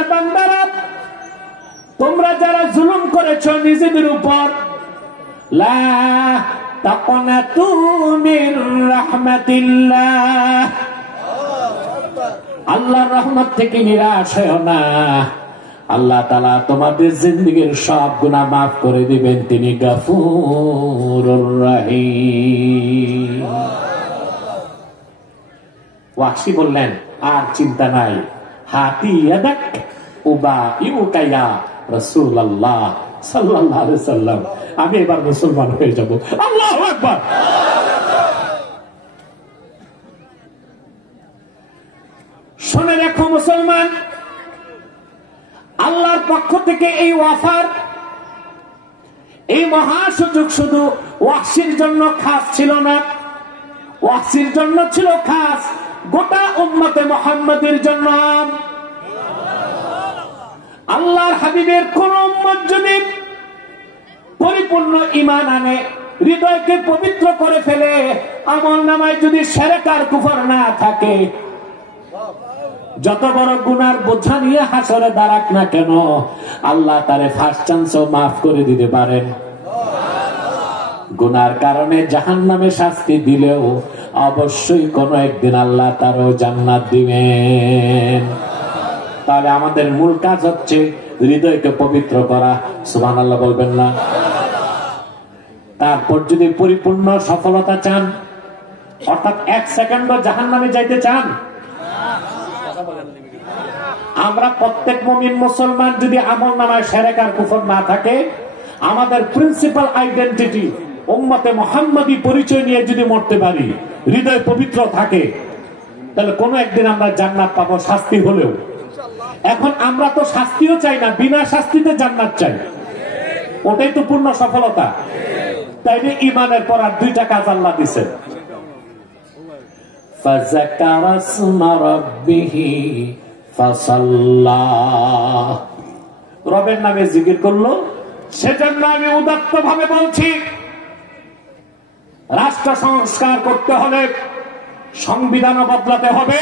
আল্লাহর বান্দারা, তোমরা যারা জুলুম করেছো নিজেদের উপর, লা তাকনাতু মির রাহমাতিল্লাহ, আল্লাহর রহমত থেকে নিরাশ হয়ো না। আল্লাহ তাআলা তোমাদের জিন্দেগীর সব গুনাহ মাফ করে দিবেন, তিনি গফুরুর রহিম। ওয়াহশী বললেন, আর চিন্তা নাই, হাতি ইয়াদাক উবাইউকা ইয়া রাসূলুল্লাহ সাল্লাল্লাহু আলাইহি সাল্লাম, আমি এবার মুসলমান হয়ে যাব। আল্লাহু আকবার। শুনে রাখো মুসলমান, আল্লাহর পক্ষ থেকে এই ওয়াফার, এই মহা সুযোগ শুধু ওয়াহশীর জন্য খাস ছিল না, ওয়াহশীর জন্য ছিল খাস, গোটা উম্মতে মুহাম্মাদের জন্য। আল্লাহর হাবিবের কোন উম্মত যদি পরিপূর্ণ ঈমান আনে, হৃদয়কে পবিত্র করে ফেলে, আমলনামায় যদি শিরক আর কুফর না থাকে, যত বড় গুনার বোঝা নিয়ে হাসরে দাঁড়াক না কেন, আল্লাহ তারে ফার্স্ট চান্সও মাফ করে দিতে পারেন। গুনার কারণে জাহান্নামে শাস্তি দিলেও অবশ্যই কোন একদিন আল্লাহ তারও জান্নাত দিবেন। তাহলে আমাদের মূল কাজ হচ্ছে হৃদয়কে পবিত্র করা। সুবহানাল্লাহ বলবেন না? তারপর যদি পরিপূর্ণ সফলতা চান, অর্থাৎ 1 সেকেন্ডও জাহান্নামে যাইতে চান, আমরা প্রত্যেক মুমিন মুসলমান যদি আমলনামায় শিরক আর কুফর না থাকে, আমাদের প্রিন্সিপাল আইডেন্টিটি উম্মতে মুহাম্মাদি পরিচয় নিয়ে যদি মরতে পারি, হৃদয় পবিত্র থাকে, তাহলে কোনো একদিন আমরা জান্নাত পাবো, শাস্তি হলেও। এখন আমরা তো শাস্তিও চাই না, বিনা শাস্তিতে জান্নাত চাই, ওটাই তো পূর্ণ সফলতা। তাইলে ঈমানের পর আর 2টা কাজ আল্লাহ দিয়েছেন। ফাযাকারা ইসমা রাব্বিহি ফাসাল্লা, রবের নামে জিকির করলো। সেজন্য আমি উদাত্ত ভাবে বলছি, রাষ্ট্র সংস্কার করতে হলে সংবিধানও বদলাতে হবে,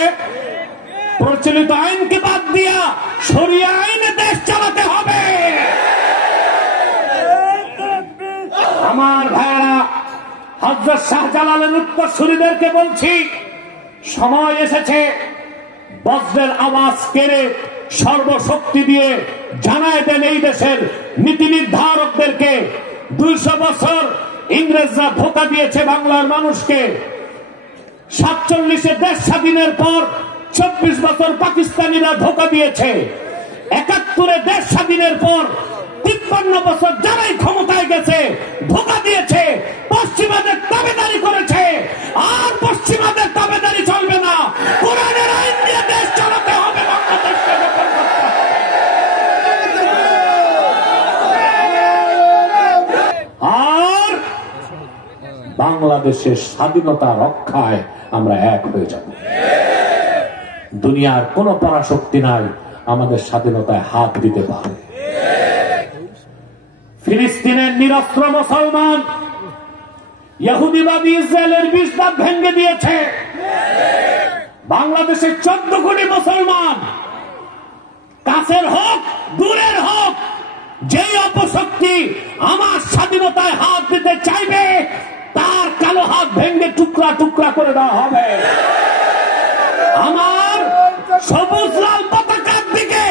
প্রচলিত আইনকে বাদ দিয়া শরিয়া আইনে দেশ চালাতে হবে। আমার ভাইরা, হযরত শাহজালালের উত্তরসূরিদেরকে বলছি, সময় এসেছে বজ্রের আওয়াজ কেড়ে সর্বশক্তি দিয়ে জানায় দেন এই দেশের নীতি নির্ধারকদেরকে, 200 বছর ইংরেজরা ধোঁকা দিয়েছে বাংলার মানুষকে। 47-এ দেশ স্বাধীনের পর 24 বছর পাকিস্তানিরা ধোঁকা দিয়েছে। 71-এ দেশ স্বাধীনের পর 53 বছর যারাই ক্ষমতায় গেছে ধোঁকা দিয়েছে, পশ্চিমাদের তাবেদারি করেছে। আর পশ্চিমাদের তাবেদারি চলবে না, কোরআনের আইন দিয়ে দেশ চালাতে হবে, বাংলাদেশকে দখল করতে হবে। আর বাংলাদেশের স্বাধীনতা রক্ষায় আমরা এক হয়ে যাব। দুনিয়ার কোন পরাশক্তি নাই আমাদের স্বাধীনতায় হাত দিতে পারে। ফিলিস্তিনের নিরস্ত্র মুসলমান ইহুদিবাদী ইসরায়েলের 20 দাঁত ভেঙে দিয়েছে। বাংলাদেশের 14 কোটি মুসলমান, কাছের হোক দূরের হোক, যেই অপশক্তি আমার স্বাধীনতায় হাত দিতে চাইবে, তার কালো হাত ভেঙে টুকরা টুকরা করে দেওয়া হবে। আমার সবুজ লাল পতাকার দিকে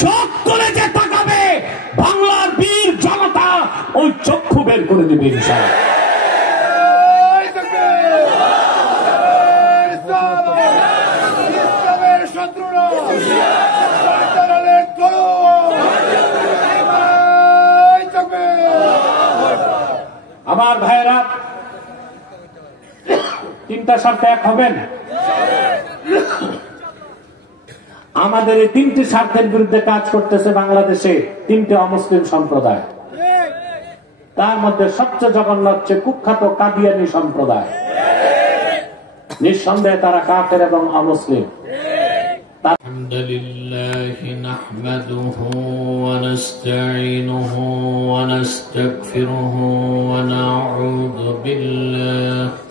চোখ তুলে যে তাকাবে, বাংলার বীর জনতা ওই চক্ষু বের করে দিবে ইনশাআল্লাহ। আমার ভাইরা, 3টা স্বার্থে এক হবেন। আমাদের এই 3টি স্বার্থের বিরুদ্ধে কাজ করতেছে বাংলাদেশে 3টে অমুসলিম সম্প্রদায়। তার মধ্যে সবচেয়ে জঘন্য হচ্ছে কুখ্যাত কাদিয়ানী সম্প্রদায়। নিঃসন্দেহে তারা কাফের এবং অমুসলিম। আলহামদুলিল্লাহি নাহমাদুহু ওয়া নাস্তাঈনুহু ওয়া নাস্তাগফিরুহু ওয়া নাউযু বিল্লাহি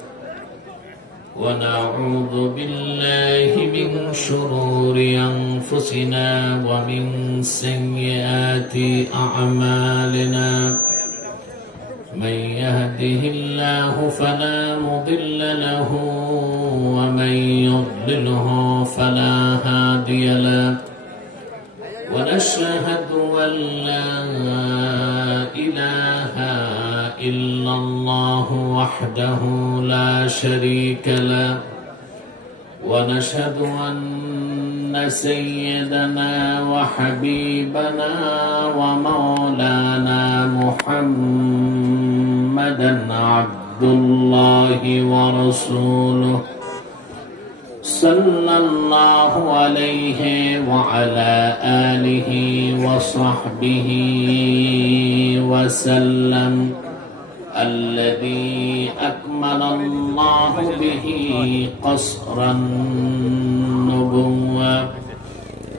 ونعوذ بالله من شرور أنفسنا ومن سيئات أعمالنا من يهده الله فلا مضل له ومن يضلله فلا هادي له ونشهد أن لا إله إلا الله وحده لا شريك له ونشهد أن سيدنا وحبيبنا ومولانا محمدا عبد الله ورسوله صلى الله عليه وعلى آله وصحبه وسلم الذي أكمل الله به قصر النبوة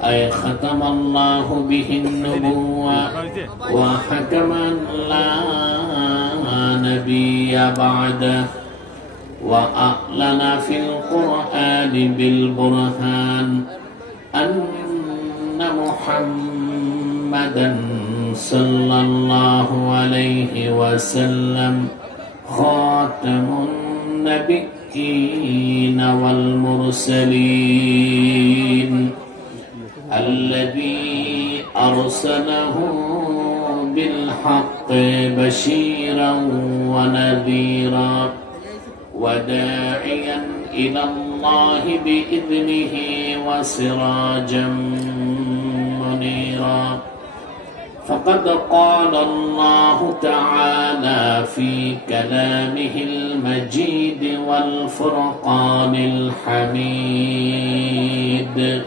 أي ختم الله به النبوة وحكم لا نبي بعده وأعلن في القرآن بالبرهان أن محمدا صلى الله عليه وسلم خاتم النبيين والمرسلين الذي أرسله بالحق بشيرا ونذيرا وداعيا إلى الله بإذنه وسراجا منيرا فقد قال الله تعالى في كلامه المجيد والفرقان الحميد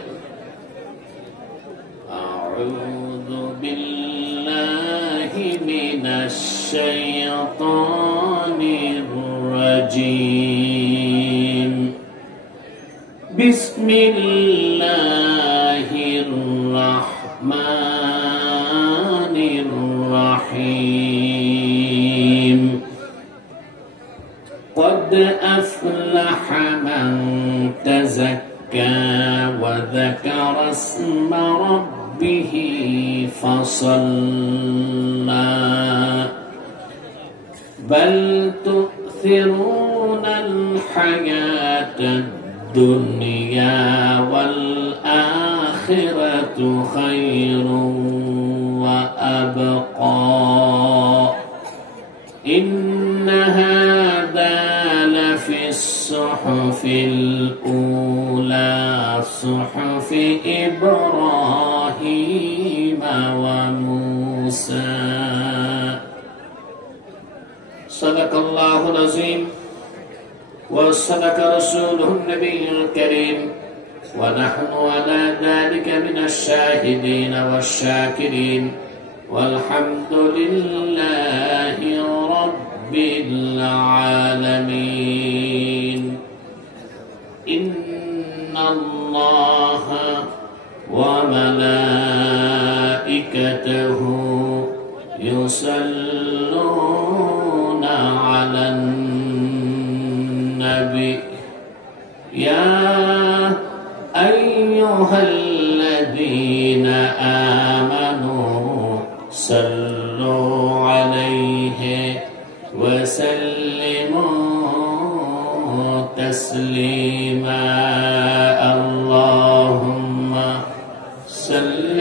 أعوذ بالله من الشيطان الرجيم بسم الله الرحمن الرحيم قد أفلح من تزكى وذكر اسم ربه فصلى بل تؤثرون الحياة الدنيا والآخرة خير وأبقى إن هذا لفي الصحف الأولى صحف إبراهيم وموسى صدق الله العظيم وصدق رسوله النبي الكريم ونحن على ذلك من الشاهدين والشاكرين والحمد لله رب العالمين إن الله وملائكته يصلون على النبي يا أيها الذين آمنوا صلوا عليه وسلموا تسليما اللهم صل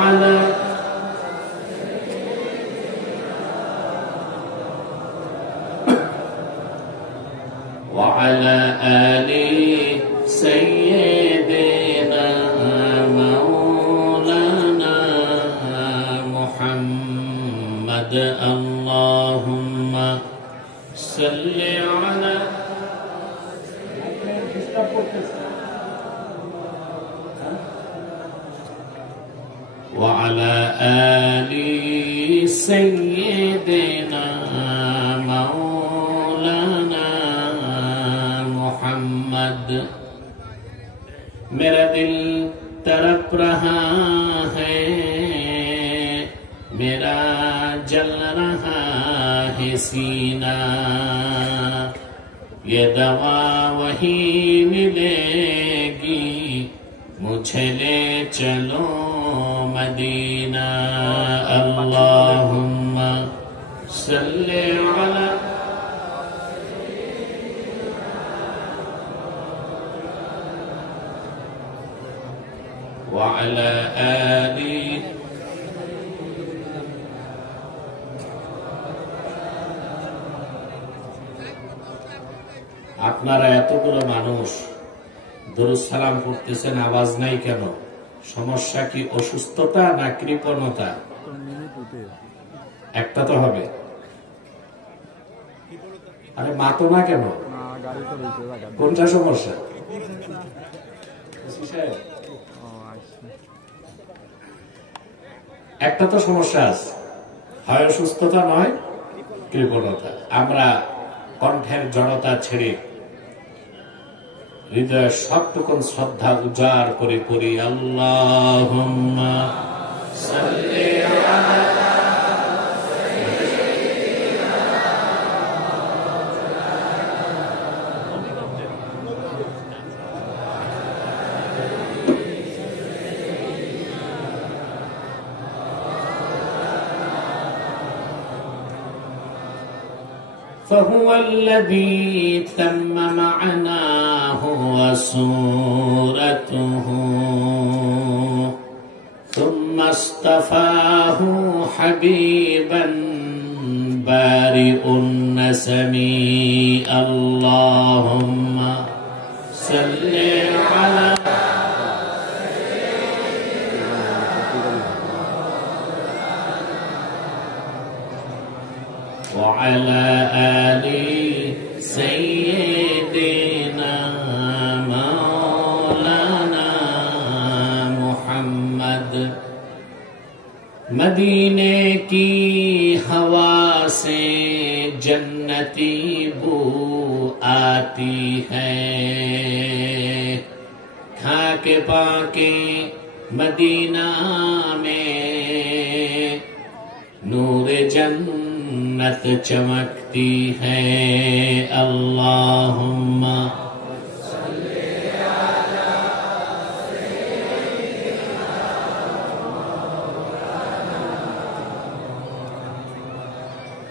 على وعلى آل سيدنا مولانا محمد اللهم صل على وعلى آل سيدنا مولانا محمد मेरा दिल तड़प रहा है मेरा जल रहा है सीना ये दवा वही मिलेगी, मुझे ले चलो मदीना। अल्लाहुम्मा सल्ली अला व अला आली। আপনারা এতগুলো মানুষ দরুদ সালাম করতেছেন, আওয়াজ নাই কেন? সমস্যা কি অসুস্থতা না কৃপণতা? একটা তো হবে। আরে মাতো না কেন? কোনটা সমস্যা? একটা তো সমস্যা আছে, হয় অসুস্থতা নয় কৃপণতা। আমরা কণ্ঠের জড়তা ছেড়ে হৃদয়ের সবটুকুন শ্রদ্ধা উজাড় করে পড়ি আল্লাহুম্মা সাল্লি আলা فهو الذي تم معناه وصورته ثم اصطفاه حبيبا بارئ النسم اللهم صل على وعلى آل سيدنا مولانا محمد। मदीने की हवा से जन्नती बू आती है, खा के पाके मदीना में नूर जन्नत चमकती है। अल्लाहुम्मा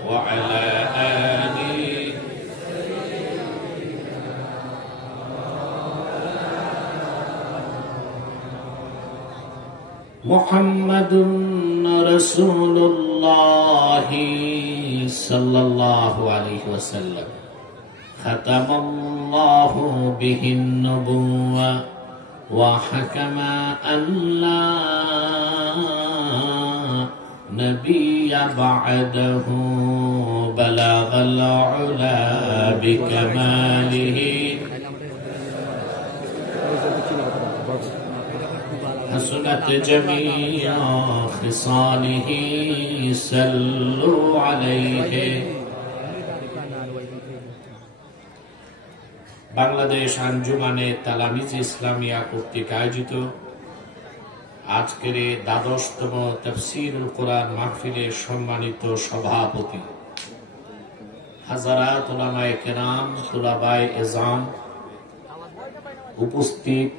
व अला आली मुहम्मदुन रसूलुल्लाह सल्लल्लाहु अलैहि वसल्लम खतमल्लाहु बिहिन नबुव्वा व हकमा अल्ला नबिय्य बअदहु बलगल उला बिकमालिही हसनत जमीअ खिसालिही सल्लु अलैहि। বাংলাদেশ আঞ্জুমানে তালামিজ ইসলামিয়া কর্তৃক আয়োজিত আজকের এই ১২তম তাফসীরুল কোরআন মাহফিলের সম্মানিত সভাপতি হাজারাত উলামায়ে কেরাম, তুলাবায়ে এজাম, উপস্থিত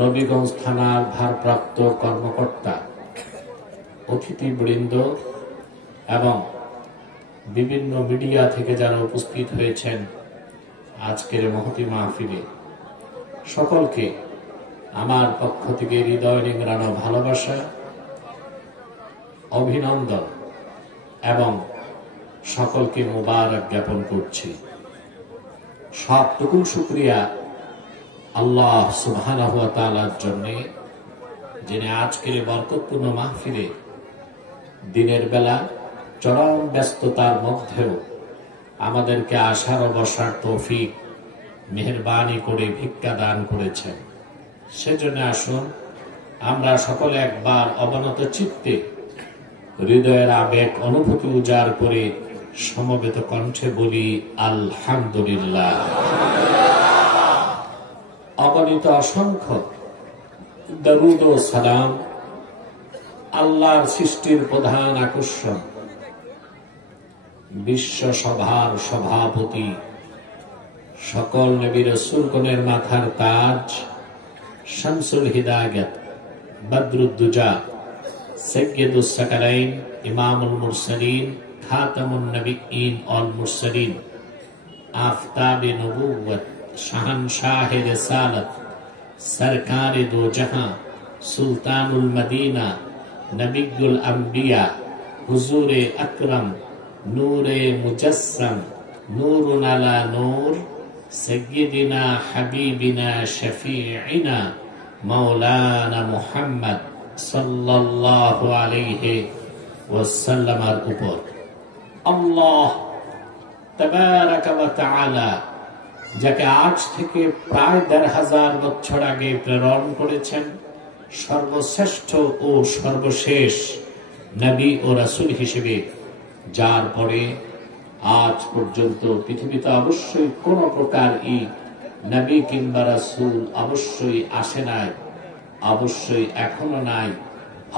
নবীগঞ্জ থানার ভারপ্রাপ্ত কর্মকর্তা, অতিথিবৃন্দ এবং বিভিন্ন মিডিয়া থেকে যারা উপস্থিত হয়েছেন আজকের মহতি মাহফিলে, সকলকে আমার পক্ষ থেকে হৃদয় নিংড়ানো ভালোবাসা, অভিনন্দন এবং সকলকে মুবারক জ্ঞাপন করছি। সবটুকু শুকরিয়া আল্লাহ সুবহানাহু ওয়া তাআলার জন্য, যিনি আজকের বরকতপূর্ণ মাহফিলে দিনের বেলা চরম ব্যস্ততার মধ্যেও আমাদেরকে আসার ও বসার তৌফিক মেহেরবানি করে ভিক্ষা দান করেছেন। সেজন্য আসুন আমরা সকলে একবার অবনত চিত্তে হৃদয়ের আবেগ অনুভূতি উজাড় করে সমবেত কণ্ঠে বলি আলহামদুলিল্লাহ। অগণিত অসংখ্য দরুদ ও সালাম আল্লাহর সৃষ্টির প্রধান আকর্ষণ বিশ্ব সভার সভাপতি সকল নবী রাসূলগণের মাথার তাজ, শামসুল হিদায়াত, বদরুদ্দুজা, সাইয়্যিদুস সাকালাইন, ইমামুল মুরসালিন, খাতামুন নবিয়্যিন ওয়াল মুরসালিন, আফতাবে নবুওয়াত, শাহানশাহে রিসালাত, সরকারে দো জাহাঁ, সুলতানুল মদিনা, নবিয়ুল আম্বিয়া, হুজুরে আকরম, নূরে মুজাসসাম, নূরুন আলা নূর, সাইয়্যিদিনা হাবিবিনা শফিঈনা মাওলানা মুহাম্মদ সাল্লাল্লাহু আলাইহি ওয়াসাল্লামের উপর আল্লাহ তাবারাকা ওয়া তাআলা যাকে আজ থেকে প্রায় ১৫০০ বছর আগে প্রেরণ করেছেন সর্বশ্রেষ্ঠ ও সর্বশেষ নবী ও রাসূল হিসেবে, যার পরে আজ পর্যন্ত পৃথিবীতে অবশ্যই কোন প্রকার নবী কিংবা রাসূল অবশ্যই আসে নাই, অবশ্যই এখনো নাই,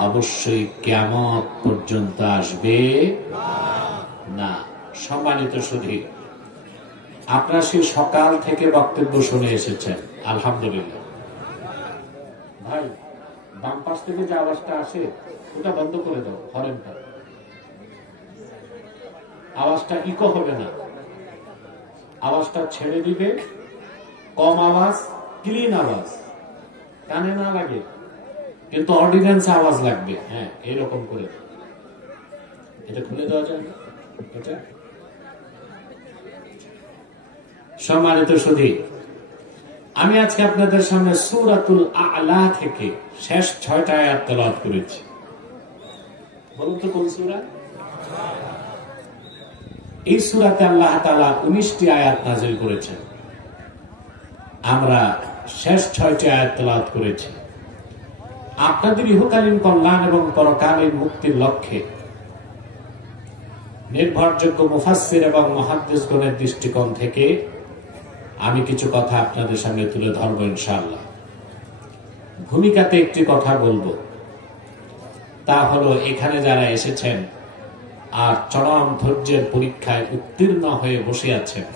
অবশ্যই কিয়ামত পর্যন্ত আসবে না। সম্মানিত সুধী, আপনারা সেই সকাল থেকে বক্তব্য শুনে এসেছেন, আলহামদুলিল্লাহ। ভাই, বাম পাশ থেকে যে আওয়াজটা আসে ওটা বন্ধ করে দাও, হরেনটা আওয়াজটা ইকো হবে না, আওয়াজটা ছেড়ে দিবে, কম আওয়াজ, ক্লিন আওয়াজ, কানে না লাগে কিন্তু অর্ডিন্যান্স আওয়াজ লাগবে। হ্যাঁ, এরকম করে এটা খুলে দেওয়া যায় না এটা। সম্মানিত সুধী, আমি আজকে আপনাদের সামনে সূরাতুল আ'লা থেকে শেষ ৬টা আয়াত তেলাওয়াত করেছি। বলুন তো কোন সূরা? এই সূরাতে আল্লাহ তাআলা ১৯টি আয়াত নাযিল করেছেন। আমরা শেষ ৬টি আয়াত তেলাওয়াত করেছি। আপনাদের ইহকালীন কল্যাণ এবং পরকালীন মুক্তির লক্ষ্যে নির্ভরযোগ্য মুফাসসির এবং মুহাদ্দিসগণের দৃষ্টিকোণ থেকে আমি কিছু কথা আপনাদের সামনে তুলে ধরব ইনশাআল্লাহ। ভূমিকাতে একটি কথা বলবো, তা হলো এখানে যারা এসেছেন আর চরম ধৈর্যের পরীক্ষায় উত্তীর্ণ হয়ে বসে আছেন,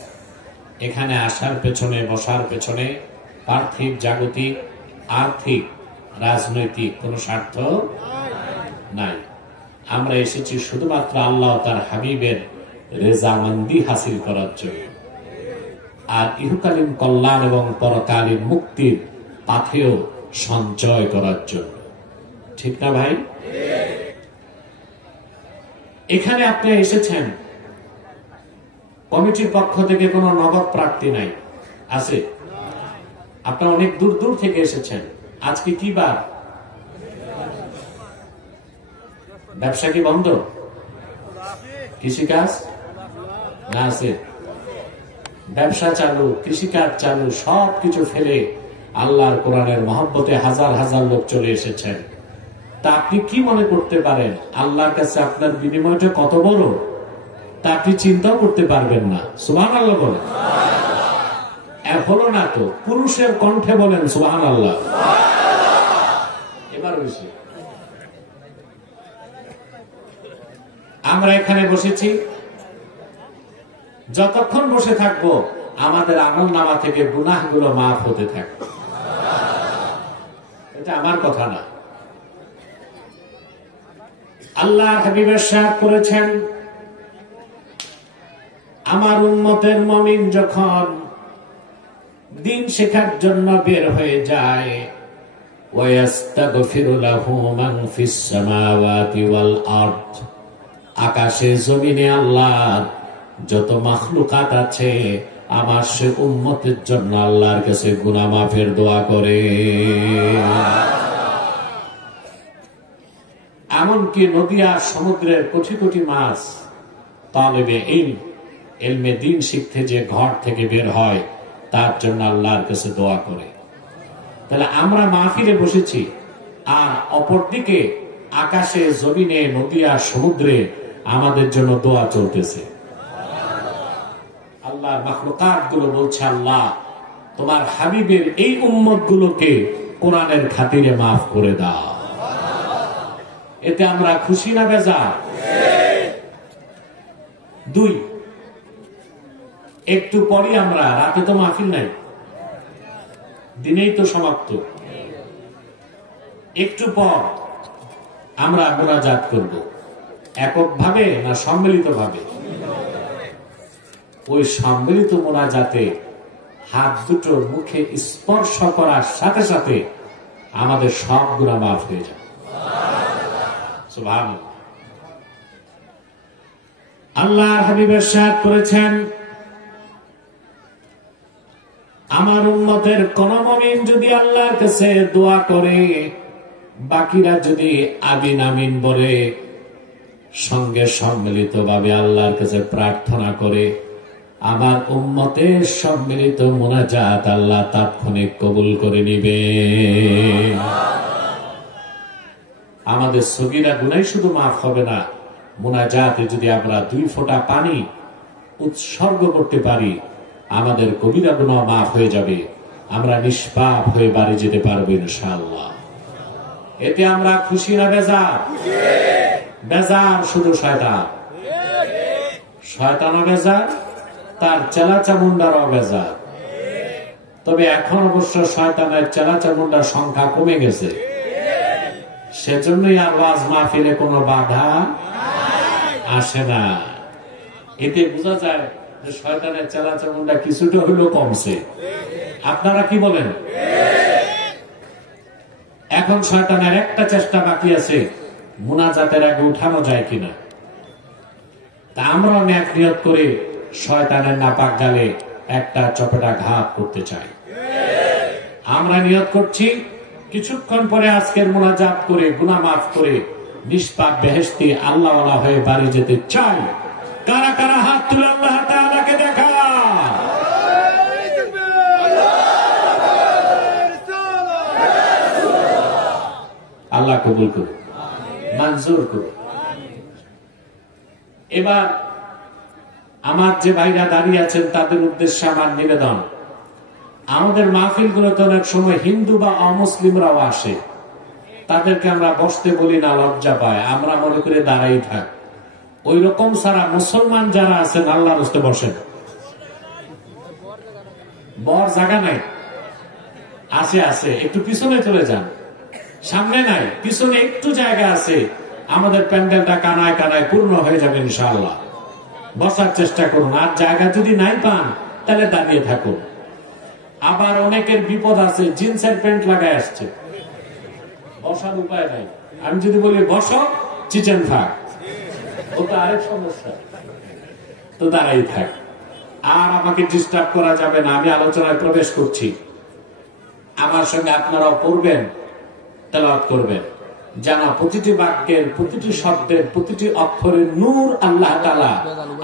এখানে আসার পেছনে বসার পেছনে পার্থিব, জাগতিক, আর্থিক, রাজনৈতিক কোনো স্বার্থ নাই। আমরা এসেছি শুধুমাত্র আল্লাহ তার হাবিবের রেজামন্দি হাসিল করার জন্য, আর ইহকালীন কল্যাণ এবং পরকালীন মুক্তির পাথেও সঞ্চয় করার জন্য। ঠিক না ভাই? এখানে আপনি এসেছেন, কমিটির পক্ষ থেকে কোনো নগদ প্রাপ্তি নাই, আছে? আপনারা অনেক দূর দূর থেকে এসেছেন। আজকে কি বার? ব্যবসা কি বন্ধ? কৃষিকাজ না আছে? ব্যবসা চালু, কৃষিকাজ চালু, সবকিছু ফেলে আল্লাহর কোরআনের মহব্বতে হাজার হাজার লোক চলে এসেছেন। তা আপনি কি মনে করতে পারেন আল্লাহর কাছে আপনার বিনিময়টা কত বড়, তা আপনি চিন্তাও করতে পারবেন না। সুবহানাল্লাহ বলেন। হলো না তো, পুরুষের কণ্ঠে বলেন সুবহানাল্লাহ। এবার বেশি। আমরা এখানে বসেছি, যতক্ষণ বসে থাকবো আমাদের আমলনামা থেকে গুনাহগুলো মাফ হতে থাকবে। এটা আমার কথা না, আল্লাহ হাবিবের সাথ করেছেন, আমার উম্মতের মুমিন যখন দিন শেখার জন্য বের হয়ে যায়, ওয়াস্তাগফিরু লাহু মান ফিস সামাওয়াতি ওয়াল আরদ, আকাশে জমিনে আল্লাহর যত মাখলুকাত আছে আমার সে উম্মতের জন্য আল্লাহর কাছে গুনাহ মাফের দোয়া করে। এমনকি নদী আর সমুদ্রের কোটি কোটি মাছ তালেবে ইলমে দ্বীন শিখতে যে ঘর থেকে বের হয় তার জন্য আল্লাহর কাছে দোয়া করে। তাহলে আমরা মাহফিলে বসেছি, আর অপরদিকে আকাশে জমিনে নদী আর সমুদ্রে আমাদের জন্য দোয়া চলতেছে। আল্লাহর মাখলুকাত গুলো বলছে, আল্লাহ তোমার হাবিবের এই উম্মত গুলোকে কোরআনের খাতিরে মাফ করে দাও। এতে আমরা খুশি না বেজার? দুই, একটু পরে আমরা, রাতে তো মাহফিল নাই, দিনেই তো সমাপ্ত, একটু পর আমরা মোনাজাত করব। এককভাবে না সম্মিলিত ভাবে? ওই সম্মিলিত মোনাজাতে হাত দুটো মুখে স্পর্শ করার সাথে সাথে আমাদের সব গুনাহ মাফ হয়ে যাবে। সুবহানাল্লাহ। আল্লাহর হাবিব ইরশাদ করেছেন, আমার উম্মতের কোন মুমিন যদি আল্লাহর কাছে দোয়া করে, বাকিরা যদি আমিন আমিন বলে, সঙ্গে সম্মিলিত ভাবে আল্লাহর কাছে প্রার্থনা করে, আমার উম্মতের সম্মিলিত মুনাজাত আল্লাহ তাৎক্ষণিক কবুল করে নিবে। আমাদের সগীরা গুনাহ শুধু মাফ হবে না, মুনাজাতে যদি আমরা 2 ফোঁটা পানি উৎসর্গ করতে পারি, আমাদের কবিরা গুনাহ মাফ হয়ে যাবে, আমরা নিষ্পাপ হয়ে বাড়ি যেতে পারবো ইনশাআল্লাহ। এতে আমরা খুশি না বেজার? বেজার শুধু শয়তান, শয়তানও বেজার, তার চেলা চামুন্ডারও বেজার। তবে এখন অবশ্য শয়তানের চেলা চামুন্ডার সংখ্যা কমে গেছে, সেজন্যই আর ওয়াজ মাহফিলে কোনো বাধা আসে না। এতে বোঝা যায় যে শয়তানের চেলা চামুন্ডা কিছুটা হলেও কমছে। আপনারা কি বলেন? এখন শয়তানের একটা চেষ্টা বাকি আছে, মুনাজাতের আগে উঠানো যায় কিনা। তা আমরাও নেক নিয়ত করে শয়তানের নাপাক গালে একটা চপেটা ঘাত করতে চাই। আমরা নিয়ত করছি কিছুক্ষণ পরে আজকের মুনাজাত করে গুনাহ মাফ করে নিষ্পাপ বেহেশতি আল্লাহওয়ালা হয়ে বাড়ি যেতে চাই। কারা কারা হাত তুলে আল্লাহ তাআলাকে দেখা? আল্লাহ কবুল করুন, মঞ্জুর করুন। এবার আমার যে ভাইরা দাঁড়িয়ে আছেন তাদের উদ্দেশ্যে আমার নিবেদন, আমাদের মাহফিল গুলোতে অনেক সময় হিন্দু বা অমুসলিমরাও আসে, তাদেরকে আমরা বসতে বলি না, লজ্জা পায়, আমরা মনে করে দাঁড়াই থাক। ওই রকম সারা মুসলমান যারা আছেন আল্লাহর রাস্তায় বসেন। বর জায়গা নাই, আছে আছে, একটু পিছনে চলে যান, সামনে নাই, পিছনে একটু জায়গা আছে, আমাদের প্যান্ডেলটা কানায় কানায় পূর্ণ হয়ে যাবে ইনশাআল্লাহ। বসার চেষ্টা করুন, আর জায়গা যদি নাই পান তাহলে দাঁড়িয়ে থাকুন। আবার অনেকের বিপদ আছে, জিন্সের প্যান্ট লাগায় আসছে, বসার উপায় নাই। আমি যদি বলি বসো, চিচেন থাক, ওটা আরেক সমস্যা, তো দাঁড়াই থাক। আর আমাকে ডিস্টার্ব করা যাবে না, আমি আলোচনায় প্রবেশ করছি। আমার সঙ্গে আপনারাও পড়বেন, তেলাওয়াত করবেন, যেন প্রতিটি বাক্যের, প্রতিটি শব্দের, প্রতিটি অক্ষরের নূর আল্লাহ তাআলা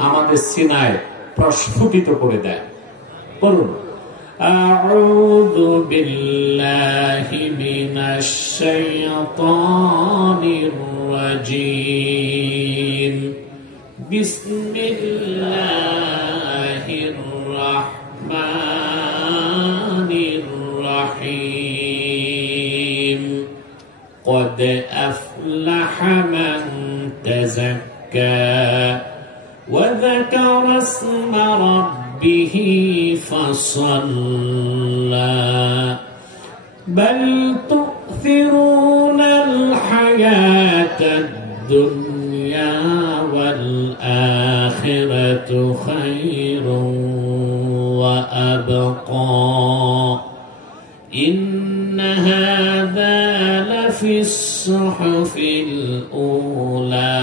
আমাদের সিনায় প্রস্ফুটিত করে দেয়। পড়ুন। আউযু বিল্লাহি মিনাশ শাইতানির রাজীম। বিসমিল্লাহির রাহমানির রাহিম। قد أفلح من تزكى وذكر اسم ربه فصلى بل تؤثرون الحياة الدنيا والآخرة خير وأبقى إن هذا لفي الصحف الأولى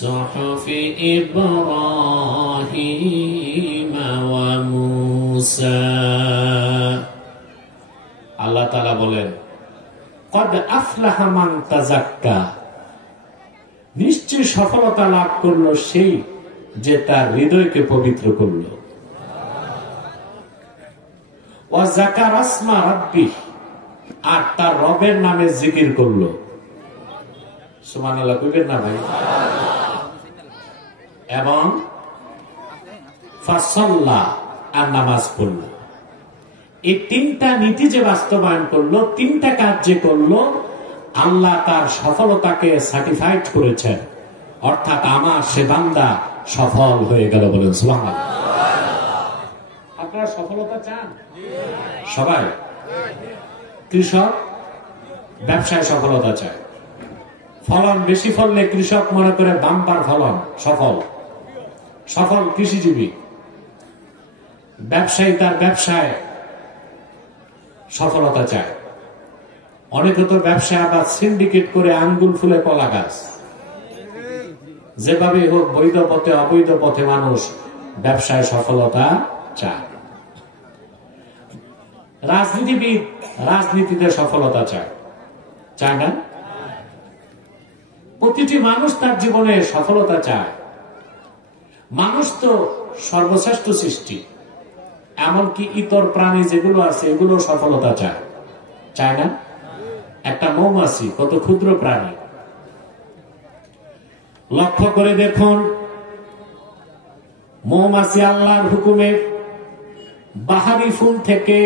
صحف إبراهيم وموسى। আল্লাহ তাআলা বলেন, قد أفلح من تزكى, নিশ্চয় সফলতা লাভ করলো সেই যে তার হৃদয়কে পবিত্র করলো। وذكر اسم ربه, আর তার রবের নামে জিকির করলো। সুবহানাল্লাহ কইবেন না ভাই? এবং ফাসাল্লা, আর নামাজ পড়লো। এই তিনটা নীতি যে বাস্তবায়ন করলো, তিনটা কাজ যে করলো, আল্লাহ তার সফলতাকে সার্টিফাইড করেছেন। অর্থাৎ আমার সে বান্দা সফল হয়ে গেল, বলেন সুবহানাল্লাহ। সফলতা চান? সবাই? কৃষক ব্যবসায় সফলতা চায়, ফলন বেশি ফললে কৃষক মনে করে বাম্পার ফলন, সফল কৃষিজীবী। ব্যবসায়ী তার ব্যবসায় সফলতা চায়। অনেকে তো ব্যবসায় আবার সিন্ডিকেট করে আঙ্গুল ফুলে কলা গাছ। যেভাবে হোক বৈধ পথে অবৈধ পথে মানুষ ব্যবসায় সফলতা চায়। রাজনীতিবিদ রাজনীতিতে সফলতা চায়, চায় না? প্রতিটি মানুষ তার জীবনে সফলতা চায়। মানুষ তো সর্বশ্রেষ্ঠ সৃষ্টি, এমনকি ইতর প্রাণী যেগুলো আছে এগুলো সফলতা চায়, চায় না? একটা মৌমাছি কত ক্ষুদ্র প্রাণী, লক্ষ্য করে দেখুন, মৌমাছি আল্লাহর হুকুমে বাহারি ফুল থেকে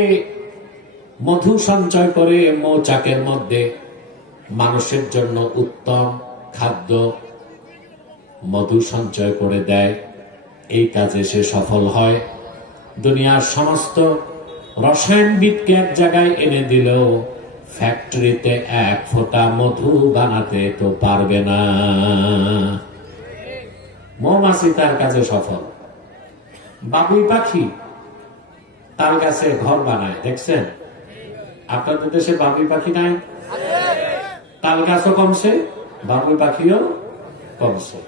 মধু সঞ্চয় করে মৌচাকের মধ্যে মানুষের জন্য উত্তম খাদ্য মধু সঞ্চয় করে দেয়। এই কাজে সে সফল হয়। দুনিয়ার সমস্ত রসায়নবিদকে এক জায়গায় এনে দিলেও ফ্যাক্টরিতে এক ফোঁটা মধু বানাতে তো পারবে না। মৌমাছি তার কাজে সফল। বাবুই পাখি তাল গাছে ঘর বানায়, দেখছেন? আপনাদের দেশে বাবুই পাখি নাই? তাল গাছও কমছে, বাবুই পাখিও কমছে।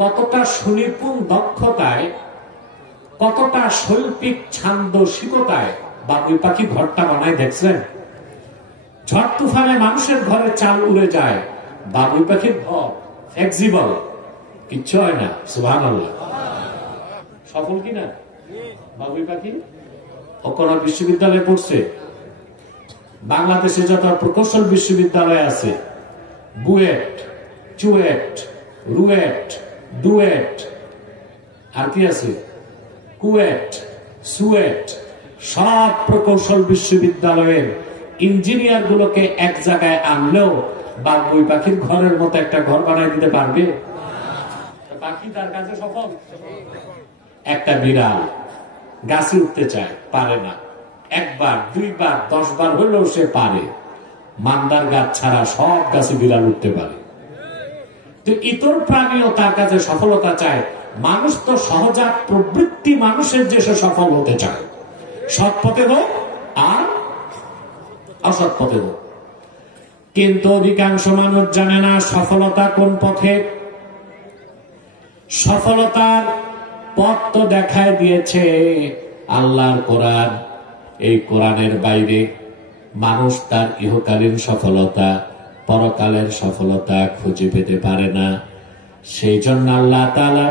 কতটা সুনিপুণ দক্ষতায়, কতটা শৈল্পিক ছান্দসিকতায় বাবুই পাখি ঘরটা বানায়, দেখছেন? ঝড় তুফানে মানুষের ঘরে চাল উড়ে যায়, বাবুই পাখির ঘর ফ্লেক্সিবল, কিচ্ছু হয় না। সুবহানাল্লাহ। সফল কিনা বাবুই পাখি? ও কোন বিশ্ববিদ্যালয়ে পড়ছে? বাংলাদেশে যত প্রকৌশল বিশ্ববিদ্যালয় আছে, বুয়েট, চুয়েট, রুয়েট, ডুয়েট, আর কি আছে, কুয়েট, সুয়েট, সব প্রকৌশল বিশ্ববিদ্যালয়ের ইঞ্জিনিয়ার গুলোকে এক জায়গায় আনলেও বাবুই পাখির ঘরের মতো একটা ঘর বানাই দিতে পারবে? পাখি তার কাছে সফল। একটা বিড়াল গাছে উঠতে চায়, পারে না। একবার, দুইবার, 10 বার হলেও সে পারে। মান্দার গাছ ছাড়া সব গাছে বিড়াল উঠতে পারে। তো ইতর প্রাণীও তার কাছে সফলতা চায়। মানুষ তো সহজাত প্রবৃত্তি মানুষের যে সে সফল হতে চায়, সৎ পথে হোক আর অসৎ পথে হোক। কিন্তু অধিকাংশ মানুষ জানে না সফলতা কোন পথে। সফলতার পথ তো দেখায় দিয়েছে আল্লাহর কোরআন। এই কোরআনের বাইরে মানুষ তার ইহকালীন সফলতা, পরকালের সফলতা খুঁজে পেতে পারে না। সেই জন্য আল্লাহ তাআলা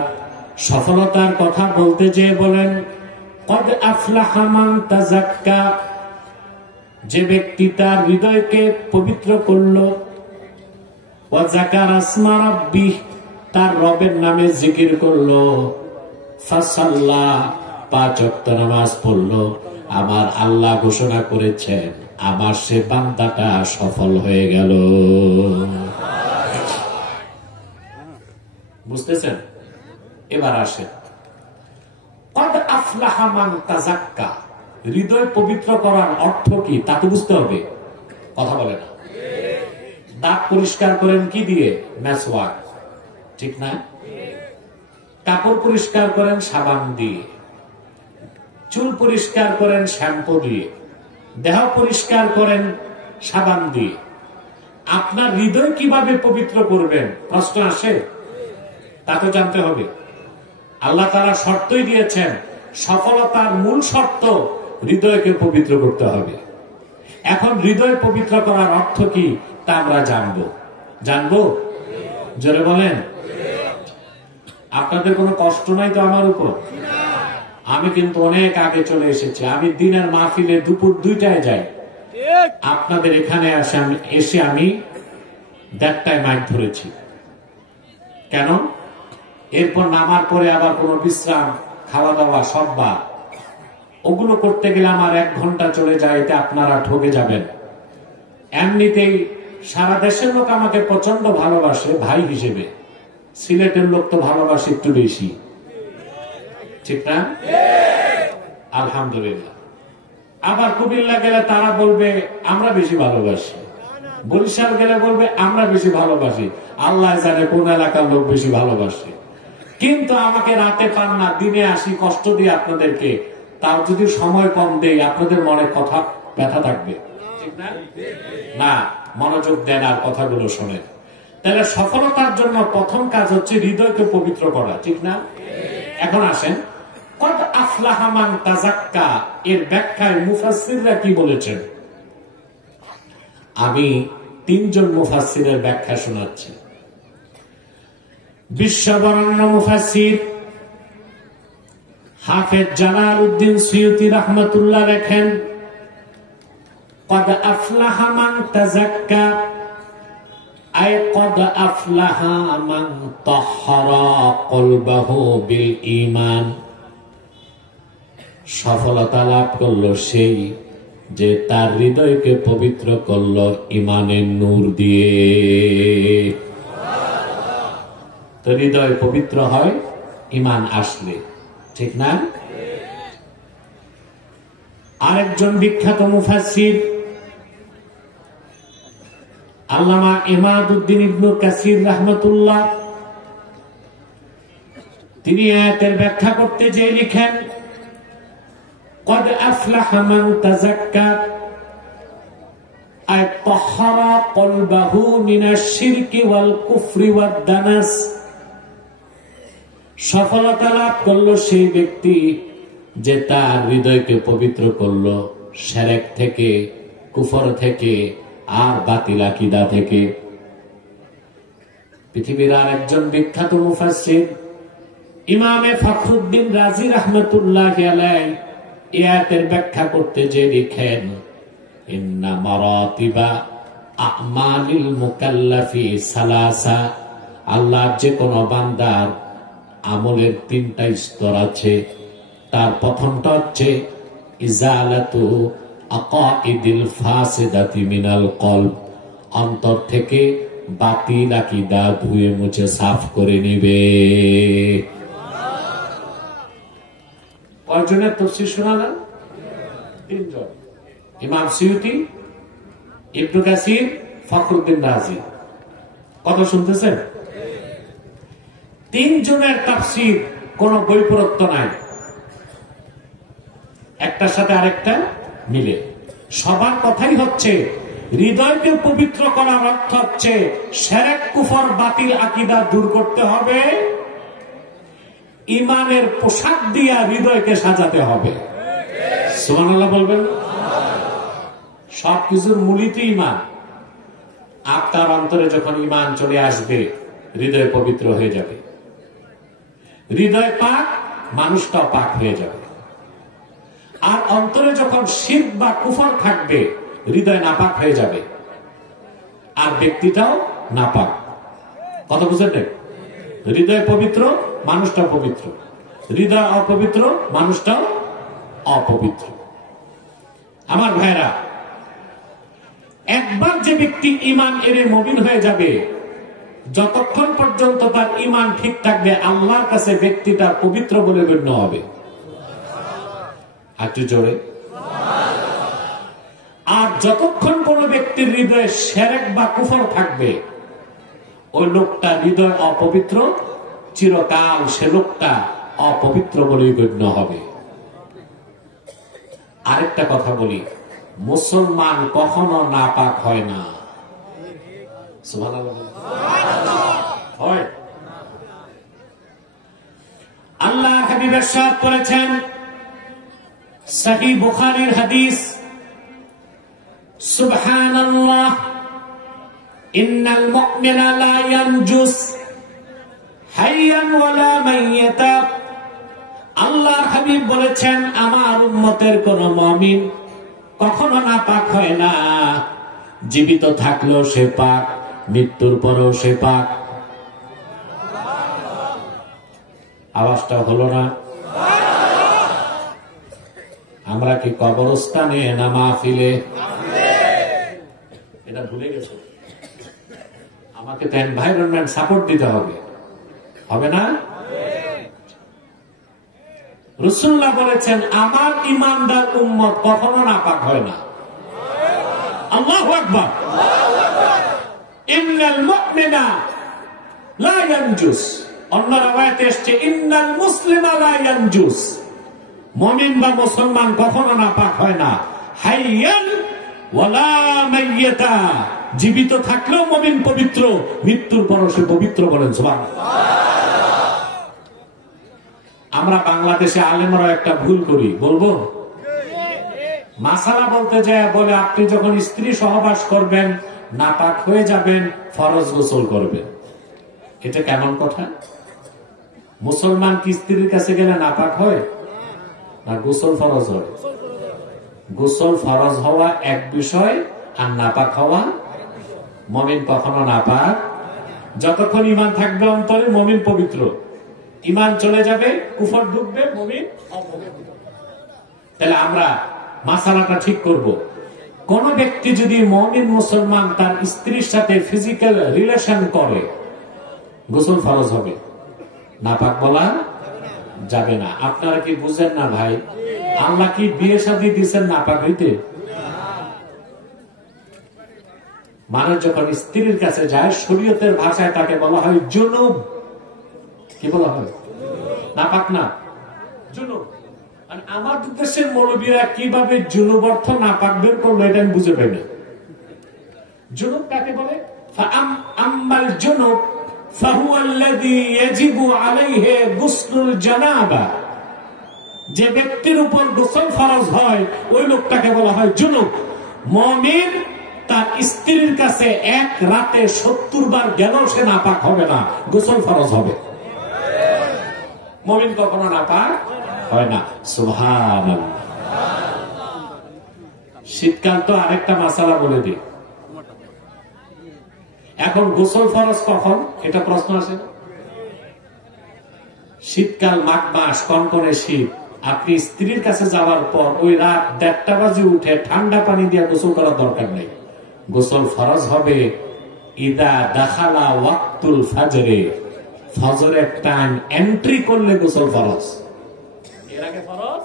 সফলতার কথা বলতে যেয়ে বলেন, কদ আফলাহা মান তাযাক্কা, যে ব্যক্তি তার হৃদয়কে পবিত্র করলো, ওয়া যাকারা ইসমা রাব্বিহ, তার রবের নামে জিকির করলো, ফাসাল্লা, 5 ওয়াক্ত নামাজ পড়লো, আমার আল্লাহ ঘোষণা করেছেন আমার সে বান্দাটা সফল হয়ে গেল। বুঝতেছেন? এবার আসে কদ আফলাহা মান তাযাক্কা, হৃদয় পবিত্র করার অর্থ কি তা তো বুঝতে হবে। কথা বলে না। দাঁত পরিষ্কার করেন কি দিয়ে? মেসওয়াক, ঠিক না? কাপড় পরিষ্কার করেন সাবান দিয়ে, চুল পরিষ্কার করেন শ্যাম্পু দিয়ে, দেহ পরিষ্কার করেন সাবান দিয়ে। আপনার হৃদয় কিভাবে পবিত্র করবেন প্রশ্ন আসে, তা তো জানতে হবে। আল্লাহ তাআলা শর্তই দিয়েছেন, সফলতার মূল শর্ত হৃদয়কে পবিত্র করতে হবে। এখন হৃদয় পবিত্র করার অর্থ কি তা আমরা জানবো। জানবো? জোরে বলেন। আপনাদের কোনো কষ্ট নাই তো আমার উপর? আমি কিন্তু অনেক আগে চলে এসেছি। আমি দিনের মাহফিলে দুপুর 2টায় যাই, আপনাদের এখানে এসে আমি 1:30টায় মাইক ধরেছি। কেন? এরপর নামার পরে আবার কোনো বিশ্রাম, খাওয়া দাওয়া সব বাদ। ওগুলো করতে গেলে আমার 1 ঘন্টা চলে যায়, এতে আপনারা ঠকে যাবেন। এমনিতেই সারা দেশের লোক আমাকে প্রচন্ড ভালোবাসে ভাই হিসেবে, সিলেটের লোক তো ভালোবাসে একটু বেশি, ঠিক না? আলহামদুলিল্লাহ। আবার কুমিল্লা গেলে তারা বলবে আমরা বেশি ভালোবাসি, বরিশাল গেলে বলবে আমরা বেশি ভালোবাসি। আল্লাহ জানে কোন এলাকার লোক বেশি ভালোবাসে। কিন্তু আমাকে রাতে পান না, দিনে আসি কষ্ট দিয়ে আপনাদেরকে, তাও যদি সময় কম দেই আপনাদের মনে কথা ব্যথা থাকবে, ঠিক না? না, মনোযোগ দেন আর কথাগুলো শোনেন। তাহলে সফলতার জন্য প্রথম কাজ হচ্ছে হৃদয়কে পবিত্র করা, ঠিক না? এখন আসেন, কদ আফলাহা মান তাযাক্কা এর ব্যাখ্যায় মুফাসসিররা কি বলেছেন। আমি তিনজন মুফাসসিরের ব্যাখ্যা শোনাচ্ছি। বিশ্ববরেণ্য মুফাসসির হাফেজ জালালউদ্দিন সুয়ুতী রাহমাতুল্লাহ লেখেন, কদ আফলাহা মান তাযাক্কা আই কদ আফলাহা মান তাহহারা কলবাহু বিল ঈমান। সফলতা লাভ করলো সেই যে তার হৃদয়কে পবিত্র করলো ঈমানের নূর দিয়ে। তো হৃদয় পবিত্র হয় ঈমান আসলে, ঠিক না? আরেকজন বিখ্যাত মুফাসসির আল্লামা ইমাদউদ্দিন ইবনে কাসির রাহমাতুল্লাহ, তিনি আয়াতের ব্যাখ্যা করতে যে লিখেন, কদ আফলাহা মান তাযাক্কা আই তাহহারা কলবাহু মিনাশ শিরকি ওয়াল কুফরি ওয়াদ দানাস। সফলতা লাভ করলো সেই ব্যক্তি যে তার হৃদয়কে পবিত্র করলো শিরক থেকে, কুফর থেকে আর বাতিল আকীদা থেকে। পৃথিবীর আরেকজন বিখ্যাত মুফাসসির ইমামে ফখরুদ্দিন রাজি রাহমাতুল্লাহি আলাইহি এই আয়াতের ব্যাখ্যা করতে যে লিখেন, ইন্না মারাতিবা আমালিল মুকাল্লাফি সালাসা। আল্লাহ যে কোন বান্দার আমলের তিনটা স্তর আছে। তার প্রথমটা হচ্ছে ইজালাতু আকাইদিল ফাসিদাতি মিনাল কলব, অন্তর থেকে বাতিল আকীদা ধুয়ে মুছে সাফ করে নিবে। কয়জনের তাফসীর শোনালাম? তিনজন, ইমাম সুয়ুতী, ইবনে কাসির, ফখরুদ্দিন রাজি। কথা শুনতেছেন? তিনজনের তাফসীর কোন বৈপরীত্য নাই, একটার সাথে আরেকটা মিলে। সবার কথাই হচ্ছে হৃদয়কে পবিত্র করার অর্থ হচ্ছে শিরক কুফর বাতিল আকীদা দূর করতে হবে, ঈমানের পোশাক দিয়া হৃদয়কে সাজাতে হবে। সুবহানাল্লাহ বলবেন। সবকিছুর মূলই তো ঈমান। আপনার অন্তরে যখন ঈমান চলে আসবে হৃদয় পবিত্র হয়ে যাবে। হৃদয় পাক, মানুষটাও পাক হয়ে যাবে। আর অন্তরে যখন শিরক বা কুফর থাকবে হৃদয় নাপাক হয়ে যাবে, আর ব্যক্তিটাও নাপাক। কথা বুঝলেন? হৃদয় পবিত্র, মানুষটা পবিত্র। হৃদয় অপবিত্র, মানুষটাও অপবিত্র। আমার ভাইরা, একবার যে ব্যক্তি ঈমান এনে মুমিন হয়ে যাবে, যতক্ষণ পর্যন্ত তার ঈমান ঠিক থাকবে আল্লাহর কাছে ব্যক্তিটা পবিত্র বলে গণ্য হবে। একটু জোরে। আর যতক্ষণ কোন ব্যক্তির হৃদয়ে শিরক বা কুফর থাকবে, ওই লোকটা হৃদয় অপবিত্র, চিরকাল সে লোকটা অপবিত্র বলে গণ্য হবে। আরেকটা কথা বলি, মুসলমান কখনো নাপাক হয় না। সুবহানাল্লাহ। হয়। আল্লাহ হাবিব ইরশাদ করেছেন, সহিহ বুখারীর হাদিস, সুবহানাল্লাহ ইন্নাল মুমিনা লা ইয়ানজুস হাইয়ান ওয়ালা মাইয়াতা। আল্লাহর হাবিব বলেছেন, আমার উম্মতের কোন মুমিন কখনো নাপাক হয় না। জীবিত থাকলেও সে পাক, মৃত্যুর পরেও সে পাক। আওয়াজটা হলো না? আমরা কি কবরস্থানে না মাহফিলে? এটা ভুলে গেছে। আমাকে তো এনভায়রনমেন্ট সাপোর্ট দিতে হবে, হবে না? রাসূলুল্লাহ বলেছেন আমার ঈমানদার উম্মত কখনো নাপাক হয় না। আল্লাহু আকবার। ইন্নাল মুমিনা লা ইয়ানজুস, অন্য রাওয়ায়াতে এসেছে ইন্নাল মুসলিমা লা ইয়ানজুস, মুমিন বা মুসলমান কখনো নাপাক হয় না। হাইয়ান ওয়ালা মাইয়াতা, জীবিত থাকলেও মুমিন পবিত্র, মৃত্যুর পরও সে পবিত্র। বলেন সুবহানাল্লাহ। আমরা বাংলাদেশে আলেমরা একটা ভুল করি, বলবো মাসালা বলতে যায় বলে আপনি যখন স্ত্রী সহবাস করবেন নাপাক হয়ে যাবেন, ফরজ গোসল করবেন। এটা কেমন কথা? মুসলমান কি স্ত্রীর কাছে গেলে নাপাক হয় না গোসল ফরজ হয়? গোসল ফরজ হওয়া এক বিষয়, আর নাপাক হওয়া। মুমিন কখনো নাপাক, যতক্ষণ ঈমান থাকবে অন্তরে মুমিন পবিত্র। ঈমান চলে যাবে, কুফর ঢুকবে, মুমিন অপবিত্র। তাহলে আমরা মাসালাটা ঠিক করব। কোন ব্যক্তি যদি মুমিন মুসলমান তার স্ত্রীর সাথে ফিজিক্যাল রিলেশন করে, গোসল ফরজ হবে, নাপাক বলা যাবে না। আপনারা কি বুঝেন না ভাই? আল্লাহ কি বিয়ে শাদী দিচ্ছেন নাপাক হইতে? মানুষ যখন স্ত্রীর কাছে যায়, শরীয়তের ভাষায় তাকে বলা হয় জুনুব। কি বলা হয়? নাপাক না, জুনুব। আমার দেশের মৌলবীরা কিভাবে জুনুব অর্থ নাপাক বের করলো এটা আমি বুঝে পাইনি। জুনুব কাকে বলে? আম্মাল জুনুব ফাহুয়া আল্লাযী ইয়াজিবু আলাইহি গুসলুল জানাবা, যে ব্যক্তির উপর গোসল ফরজ হয় ওই লোকটাকে বলা হয় জুনুব। মুমিন তার স্ত্রীর কাছে এক রাতে 70 বার গেলেও সে নাপাক হবে না, গোসল ফরজ হবে। মুমিন কখনো নাপাক হয় না। সুবহানাল্লাহ। শীতকাল তো আরেকটা মাসালা বলে দিই। এখন গোসল ফরজ কখন, এটা প্রশ্ন আছে। শীতকাল, মাঘ মাস, কনকনে শীত। আপনি স্ত্রীর কাছে যাওয়ার পর ওই রাত 1:30 বাজে উঠে ঠান্ডা পানি দিয়ে গোসল করার দরকার নেই। গোসল ফরজ হবে ইদা দাখালা ওয়াক্তুল ফাজরে, ফজরের টাইম এন্ট্রি করলে গোসল ফরজ। এর আগে ফরজ?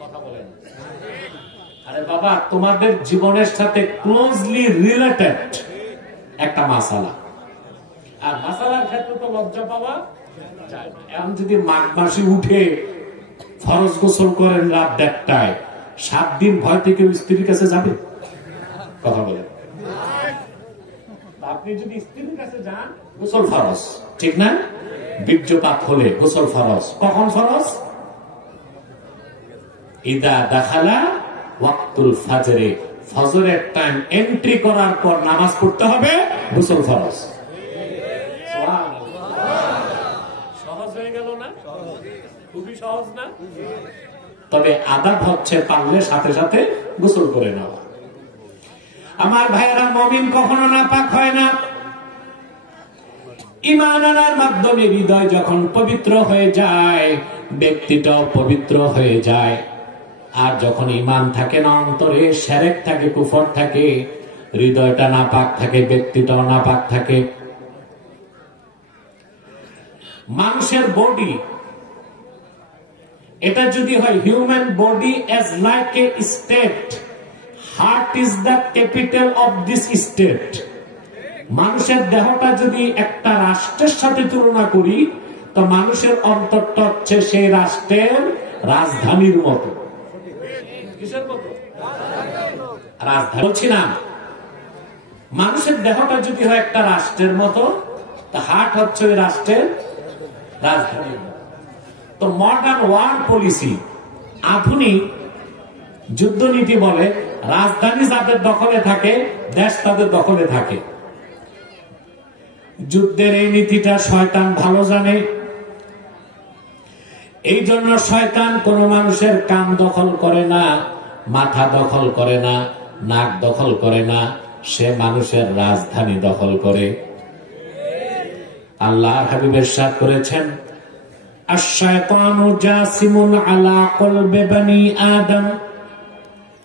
কথা বলেন। আরে বাবা, তোমাদের জীবনের সাথে ক্লোজলি রিলেটেড একটা মাসালা, আর মাসালার ক্ষেত্রে তো লজ্জা পাওয়া যায় না। এখন যদি মাঘ মাসে উঠে ফরজ গোসল করেন রাত 1:30টায়, 7 দিন ভয় থেকে স্ত্রীর কাছে যাবে? কথা বলেন। আপনি যদি স্ত্রীর কাছে যান, গোসল ফরজ, ঠিক না? বীর্যপাত হলে গোসল ফরজ। কখন ফরজ? ইদা দাখালা ওয়াক্তুল ফাজরে, ফজরের টাইম এন্ট্রি করার পর নামাজ পড়তে হবে, গোসল ফরজ। সহজ হয়ে গেল না? খুবই সহজ না? তবে আদাব হচ্ছে পারলে সাথে সাথে গোসল করে নেওয়া। আমার ভাইয়েরা, মুমিন কখনো নাপাক হয় না। ঈমান আনার মাধ্যমে হৃদয় যখন পবিত্র হয়ে যায়, ব্যক্তিটাও পবিত্র হয়ে যায়। আর যখন ঈমান থাকে না, অন্তরে শিরক থাকে, কুফর থাকে, হৃদয়টা নাপাক থাকে, ব্যক্তিটাও নাপাক থাকে। মানুষের বডি, এটা যদি হয় human body as like a state, heart is the capital of this state. মানুষের দেহটা যদি একটা রাষ্ট্রের সাথে তুলনা করি, তো মানুষের অন্তরটা হচ্ছে সেই রাষ্ট্রের রাজধানীর মতো। কিসের মতো? রাজধানী বলছি না। মানুষের দেহটা যদি হয় একটা রাষ্ট্রের মতো, তা হার্ট হচ্ছে ওই রাষ্ট্রের রাজধানী। তো মডার্ন ওয়ার পলিসি, আধুনিক যুদ্ধনীতি বলে রাজধানী যাদের দখলে থাকে, দেশ তাদের দখলে থাকে। যুদ্ধের এই নীতিটা শয়তান ভালো জানে। এই জন্য শয়তান কোন মানুষের কান দখল করে না, মাথা দখল করে না, নাক দখল করে না, সে মানুষের রাজধানী দখল করে। আল্লাহর হাবিব ইরশাদ করেছেন, আশ-শায়তানু জাসিমুন আলা কলবি বনি আদম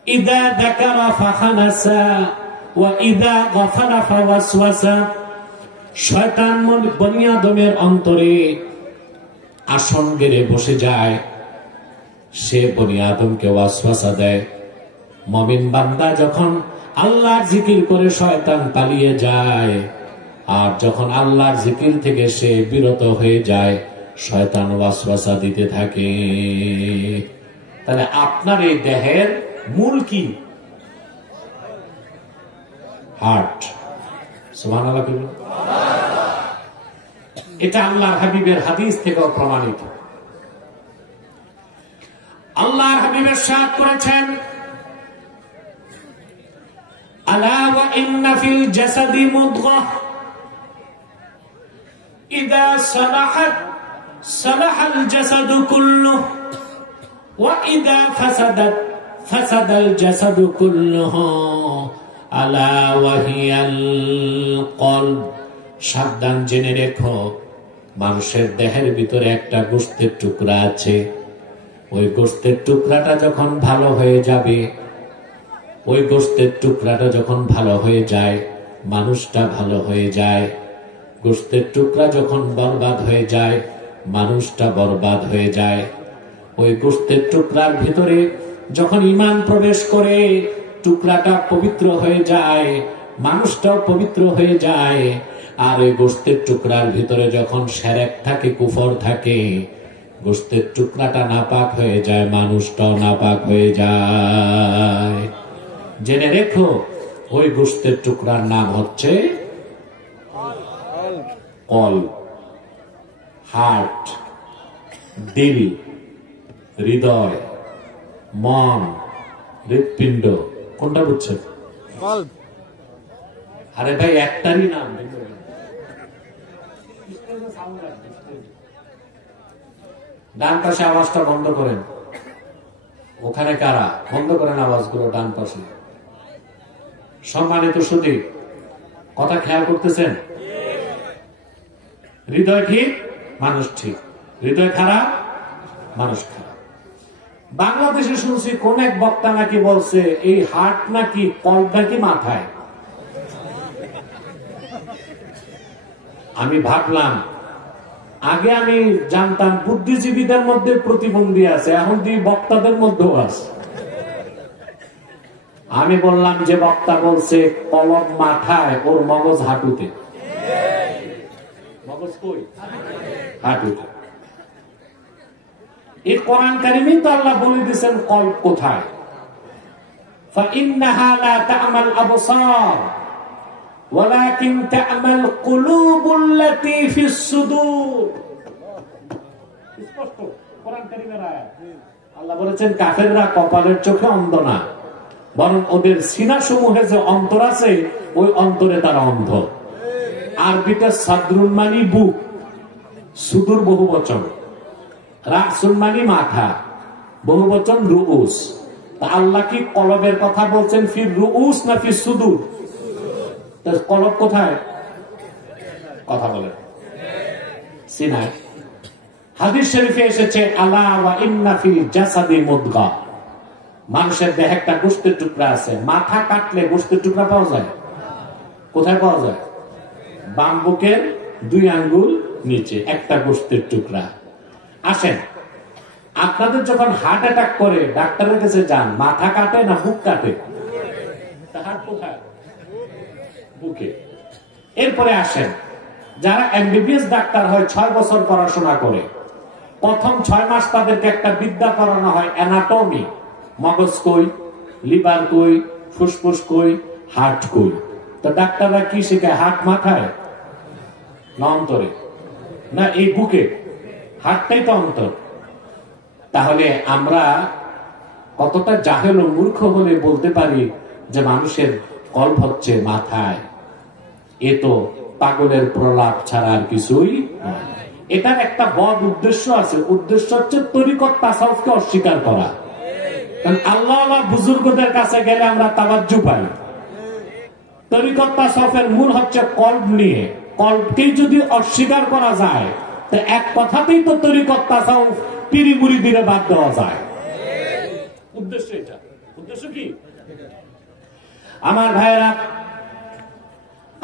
ইদা যাকারা ফাখানাসা ওয়া ইদা গাফালা ফাওয়াসওয়াসা। শয়তান বনি আদমের অন্তরে আসন গেড়ে বসে যায়, সে বনি আদমকে ওয়াসওয়াসা দেয়। মুমিন বান্দা যখন আল্লাহর জিকির করে শয়তান পালিয়ে যায়, আর যখন আল্লাহর জিকির থেকে সে বিরত হয়ে যায়, শয়তান ওয়াসওয়াসা দিতে থাকে। তাহলে আপনার এই দেহের মূল কি? হার্ট। সুবহানাল্লাহ। এটা আল্লাহর হাবিবের হাদিস থেকেও প্রমাণিত। আল্লাহর হাবিব ইরশাদ করেছেন, আলা ওয়া ইন্না ফিল জাসাদি মুদগাহ ইযা সালাহাত সালাহাল জাসাদু কুল্লুহু ওয়া ইযা ফাসাদাত ফাসাদাল জাসাদু কুল্লুহু আলা ওয়া হিয়াল কলব। সাবধান, জেনে রেখো, মানুষের দেহের ভিতরে একটা গোশতের টুকরা আছে। ওই গোশতের টুকরাটা যখন ভালো হয়ে যাবে, ওই গোশতের টুকরাটা যখন ভালো হয়ে যায়, মানুষটা ভালো হয়ে যায়। গোশতের টুকরা যখন বরবাদ হয়ে যায়, মানুষটা বরবাদ হয়ে যায়। ওই গোশতের টুকরার ভিতরে যখন ঈমান প্রবেশ করে, টুকরাটা পবিত্র হয়ে যায়, মানুষটাও পবিত্র হয়ে যায়। আর ওই গোশতের টুকরার ভিতরে যখন শিরক থাকে, কুফর থাকে, গোশতের টুকরাটা নাপাক হয়ে যায়, মানুষটাও নাপাক হয়ে যায়। জেনে রেখো, ওই গোশতের টুকরার নাম হচ্ছে কলব, হার্ট, দিল, হৃদয়, মন, হৃৎপিণ্ড। কোনটা বুঝছেন? কলব। আরে ভাই, একটারই নাম। ডান পাশে আওয়াজটা বন্ধ করেন। ওখানে কারা? বন্ধ করেন আওয়াজগুলো ডান পাশে। সম্মানিত সুধী, কথা খেয়াল করতেছেন? হৃদয় ঠিক, মানুষ ঠিক। হৃদয় খারাপ, মানুষ খারাপ। বাংলাদেশে শুনছি কোন এক বক্তা নাকি বলছে এই হার্ট নাকি কলব নাকি মাথায়। আমি ভাবলাম, আগে আমি জানতাম বুদ্ধিজীবীদের মধ্যে প্রতিবন্ধী আছে, এখন তুই বক্তাদের মধ্যেও আছে। আমি বললাম যে বক্তা বলছে কলব মাথায়, ওর মগজ হাঁটুতে। মগজ কই? হাঁটুতে। এই কোরআন কারিমে তো আল্লাহ বলে দিয়েছেন কলব কোথায়। ফাইন্নাহা লা তা'মাল আবসার ওয়ালাকিন তা'মাল কুলুবুল্লাতী ফিস সুদূর। স্পষ্ট কোরআন কারিমের আয়াত। আল্লাহ বলেছেন কাফেররা কপালের চোখে অন্ধ না, বরং ওদের সিনা সমূহে যে অন্তর আছে, ওই অন্তরে তারা অন্ধ। আরবিতে সাদরুন মানি বুক, সুদূর বহুবচন, রাসুল মানি মাথা, বহুবচন রুউস। আল্লাহ কি কলবের কথা বলছেন ফির রুউস না ফির সুদূর? কলব কোথায়? কথা বলেন। সিনায়। হাদিস শরীফে এসেছে আলা ওয়া ইন্না ফিল জাসাদি মুদগাহ। মানুষের দেহে একটা গোশতের টুকরা আছে। মাথা কাটলে গোশতের টুকরা পাওয়া যায়? কোথায় পাওয়া যায়? বাম বুকের 2 আঙ্গুল নিচে একটা গোশতের টুকরা। আসেন, আপনাদের যখন হার্ট অ্যাটাক করে ডাক্তারের কাছে যান, মাথা কাটে না বুক কাটে? হার্ট কোথায়? বুকে। এরপরে আসেন, যারা এমবিবিএস ডাক্তার হয় 6 বছর পড়াশোনা করে, প্রথম 6 মাস তাদেরকে একটা বিদ্যা করানো হয় অ্যানাটমি। মগজ কই, লিভার কই, ফুসফুস কই, হার্ট কই। তো ডাক্তাররা কি শেখায়? হার্ট মাথায় না অন্তরে? না এই বুকে। হার্টটাই তো অন্তর। তাহলে আমরা কতটা জাহেল ও মূর্খ হলে বলতে পারি যে মানুষের কলব হচ্ছে মাথায়। এ তো পাগলের প্রলাপ ছাড়া আর কিছুই নয়। এটার একটা বড় উদ্দেশ্য আছে। উদ্দেশ্য হচ্ছে তরিকত তাসাউফকে অস্বীকার করা। কারণ আল্লাহ বুজুর্গদের কাছে গেলে আমরা তাওয়াজ্জু পাই। তরিকত তাসাউফের মূল হচ্ছে কলব নিয়ে। কলবকেই যদি অস্বীকার করা যায়, তো এক কথাতেই তো তরিকত তাসাউফ পীরি মুরিদিরে বাদ দেওয়া যায়। উদ্দেশ্য এটা। উদ্দেশ্য কি? আমার ভাইরা,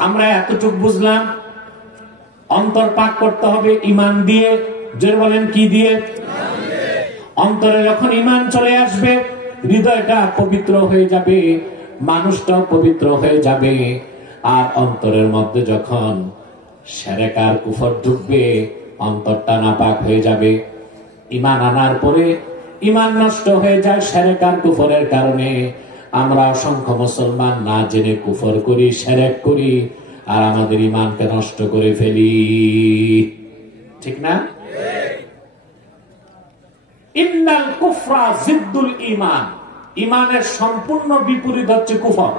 আমরা এতটুকু বুঝলাম, অন্তর পাক করতে হবে ঈমান দিয়ে। জোরে বলেন কি দিয়ে? অন্তরে যখন ঈমান চলে আসবে, হৃদয়টা পবিত্র হয়ে যাবে, মানুষটাও পবিত্র হয়ে যাবে। আর অন্তরের মধ্যে যখন শিরক আর কুফর ঢুকবে, অন্তরটা নাপাক হয়ে যাবে। ঈমান আনার পরে ঈমান নষ্ট হয়ে যায় শিরক আর কুফরের কারণে। আমরা অসংখ্য মুসলমান না জেনে কুফর করি, শিরক করি, আর আমাদের ঈমানকে নষ্ট করে ফেলি, ঠিক না? ইন্নাল কুফরা জিদ্দুল ঈমান, ঈমানের সম্পূর্ণ বিপরীত হচ্ছে কুফর।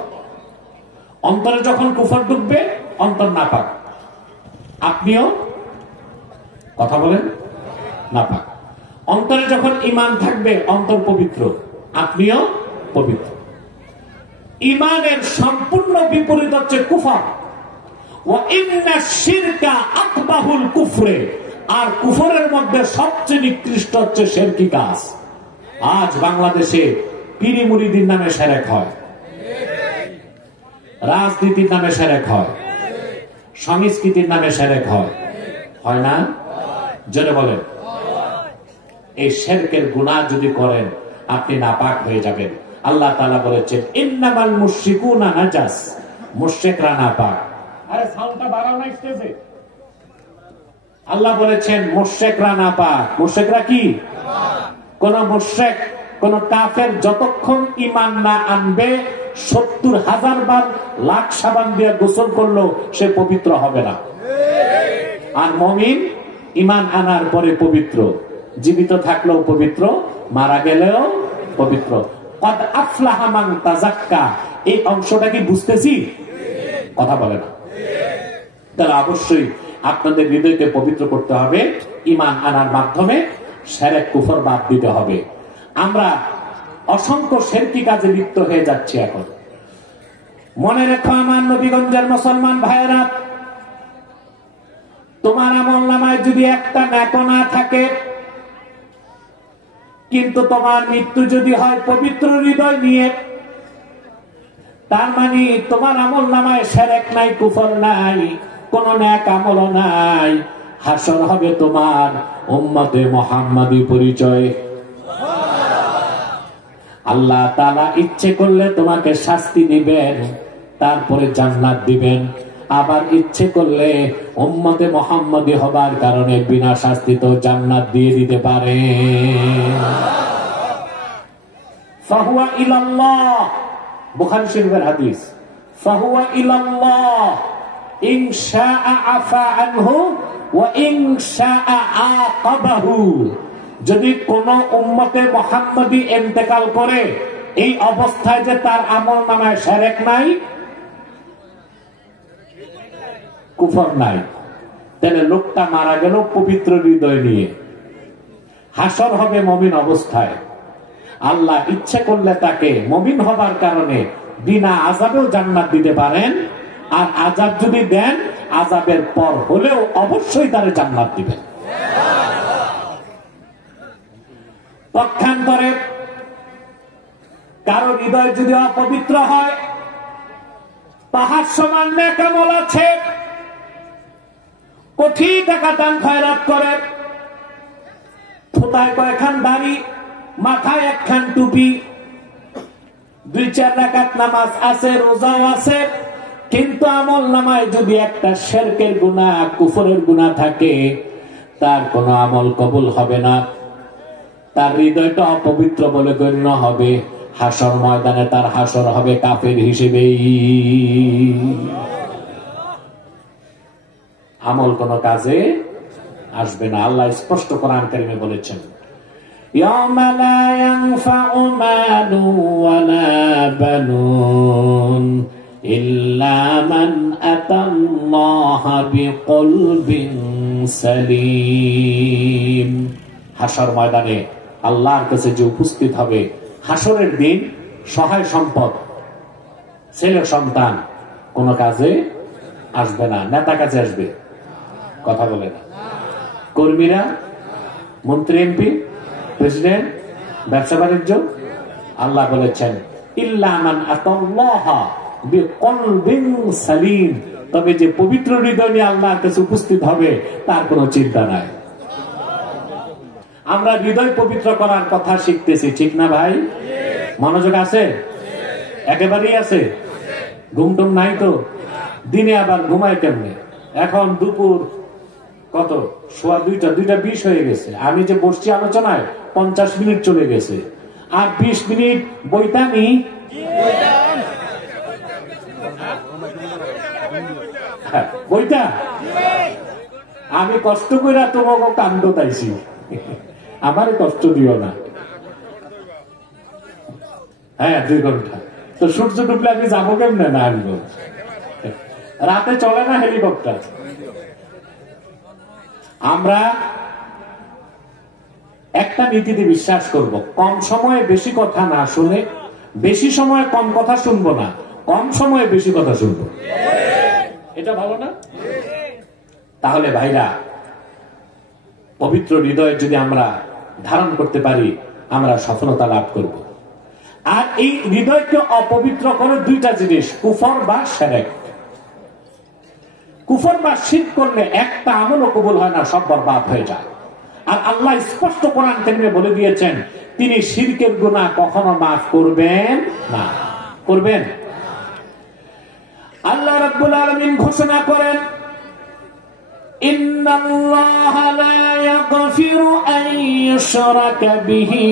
অন্তরে যখন কুফর ঢুকবে, অন্তর নাপাক। আপনিও কথা বলেন নাপাক। অন্তরে যখন ঈমান থাকবে, অন্তর পবিত্র, আপনিও পবিত্র। ঈমানের সম্পূর্ণ বিপরীত হচ্ছে কুফর। ওয়া ইন্না শিরকা আকবাহুল কুফরে, আর কুফরের মধ্যে সবচেয়ে নিকৃষ্ট হচ্ছে শিরকি কাজ। আজ বাংলাদেশে পীর মুরিদের নামে শিরক হয়, রাজনীতির নামে শিরক হয়, সংস্কৃতির নামে শিরক হয়, হয় না? জোরে বলেন। এই শিরকের গুনাহ যদি করেন, আপনি নাপাক হয়ে যাবেন। আল্লাহ তাআলা বলেছেন ইন্নামাল মুশরিকুনা নাজাস, মুশরিকরা নাপাক। আরে সাউন্ডটা বাড়াও না স্টেজে। আল্লাহ বলেছেন মুশরিকরা নাপাক। মুশরিকরা কি? কোন মুশরিক, কোন কাফের যতক্ষণ ঈমান না আনবে 70,000 বার লাখ সাবান দিয়ে গোসল করলো সে পবিত্র হবে না। আর মুমিন ঈমান আনার পরে পবিত্র, জীবিত থাকলেও পবিত্র, মারা গেলেও পবিত্র। কদ আফলাহা মান তাযাক্কা, এই অংশটা কি বুঝতেছি? কথা বলে না। তাহলে অবশ্যই আপনাদের হৃদয়কে পবিত্র করতে হবে, ঈমান আনার মাধ্যমে শিরক কুফর বাদ দিতে হবে। আমরা অসংখ্য শিরকি কাজে লিপ্ত হয়ে যাচ্ছি এখন। মনে রেখো আমার নবীগঞ্জের মুসলমান ভাইয়েরা, তোমার আমলনামায় যদি একটা নেকি না থাকে, কিন্তু তোমার মৃত্যু যদি হয় পবিত্র হৃদয় নিয়ে, তার মানে তোমার আমলনামায় শিরক নাই, কুফর নাই, কোন নেক আমল নাই। হাসর হবে তোমার উম্মতে মুহাম্মাদি পরিচয়। আল্লাহ তাআলা ইচ্ছে করলে তোমাকে শাস্তি দিবেন, তারপরে জান্নাত দিবেন। আবার ইচ্ছে করলে উম্মতে মুহাম্মাদি হবার কারণে বিনা শাস্তিতেও জান্নাত দিয়ে দিতে পারে। ফাহুয়া ইলাল্লাহ, বুখারী শরীফের হাদিস, ফাহুয়া ইলাল্লাহ ইন শাআ আফা আনহু ওয়া ইন শাআ আকাবাহু। যদি কোন উম্মতে মুহাম্মাদি ইন্তেকাল করে এই অবস্থায় যে তার আমলনামায় শিরক নাই, কুফর নাই, তাহলে লোকটা মারা গেল পবিত্র হৃদয় নিয়ে, হাসর হবে মুমিন অবস্থায়। আল্লাহ ইচ্ছে করলে তাকে মুমিন হবার কারণে বিনা আযাবেও জান্নাত দিতে পারেন, আর আযাব যদি দেন, আযাবের পর হলেও অবশ্যই তারে জান্নাত দিবেন। পক্ষান্তরে কারো হৃদয় যদি অপবিত্র হয়, পাহাড় সমান নেক আমল আছে, কোটি টাকা দান খয়রাত করে, থুতায় কয়েকখান দাড়ি, মাথায় একখান টুপি, 2-4 রাকাত নামাজ আছে, রোজাও আছে, কিন্তু আমলনামায় যদি একটা শিরকের গুনাহ, কুফরের গুনাহ থাকে, তার কোনো আমল কবুল হবে না। তার হৃদয়টা অপবিত্র বলে গণ্য হবে। হাসর ময়দানে তার হাসর হবে কাফের হিসেবেই। আমল কোন কাজে আসবে না। আল্লাহ স্পষ্ট কোরআন কারীমে বলেছেন, ইয়াওমা লা ইয়ানফাউ মালু ওয়ালা বানুন ইল্লা মান আতাল্লাহা বিকলবিন সালিম। হাসর ময়দানে আল্লাহর কাছে যে উপস্থিত হবে, হাসরের দিন সহায় সম্পদ, ছেলে সন্তান কোন কাজে আসবে না। নেতা কাজে আসবে, কথা বলে না। কর্মীরা, মন্ত্রী, এমপি, প্রেসিডেন্ট, ব্যবসা বাণিজ্য, আল্লাহ বলেছেন ইল্লা মান আতাল্লাহা বিকলবিন সালিম, তবে যে পবিত্র হৃদয় নিয়ে আল্লাহর কাছে উপস্থিত হবে তার কোনো চিন্তা নাই। আমরা হৃদয় পবিত্র করার কথা শিখতেছি, ঠিক না ভাই? মনোযোগ আছে? একেবারেই আছে? ঘুমটুম নাই তো? দিনে আবার ঘুমায় কেমনে? এখন দুপুর কত, সোয়া 2:20 হয়ে গেছে। আমি যে বসছি আলোচনায় 50 মিনিট চলে গেছে, আর 20 মিনিট বইতানি। বইটা আমি কষ্ট করে তোমাকে কাণ্ড তাইছি, আমারে কষ্ট দিও না। হ্যাঁ, 2 ঘন্টা তো সূর্য ডুবলে আমি যাবো কেমনে? না, আমি রাতে চলে না হেলিকপ্টার। আমরা একটা নীতিতে বিশ্বাস করব, কম সময়ে বেশি কথা না শুনে, বেশি সময়ে কম কথা শুনবো না, কম সময়ে বেশি কথা শুনবো। এটা ভালো না? তাহলে ভাইরা, পবিত্র হৃদয় যদি আমরা ধারণ করতে পারি, আমরা সফলতা লাভ করব। আর এই হৃদয়কে অপবিত্র করে 2টা জিনিস, কুফর বা শিরক। কুফর বা শিরক করলে একটা আমলও কবুল হয় না, সব বরবাদ হয়ে যায়। আর আল্লাহ স্পষ্ট কোরআন কারীমে বলে দিয়েছেন, তিনি শিরকের গুনাহ কখনো মাফ করবেন না। করবেন? আল্লাহ রাব্বুল আলামিন ঘোষণা করেন, ইন্নাল্লাহা লা ইয়াগফিরু আন ইউশরাকা বিহি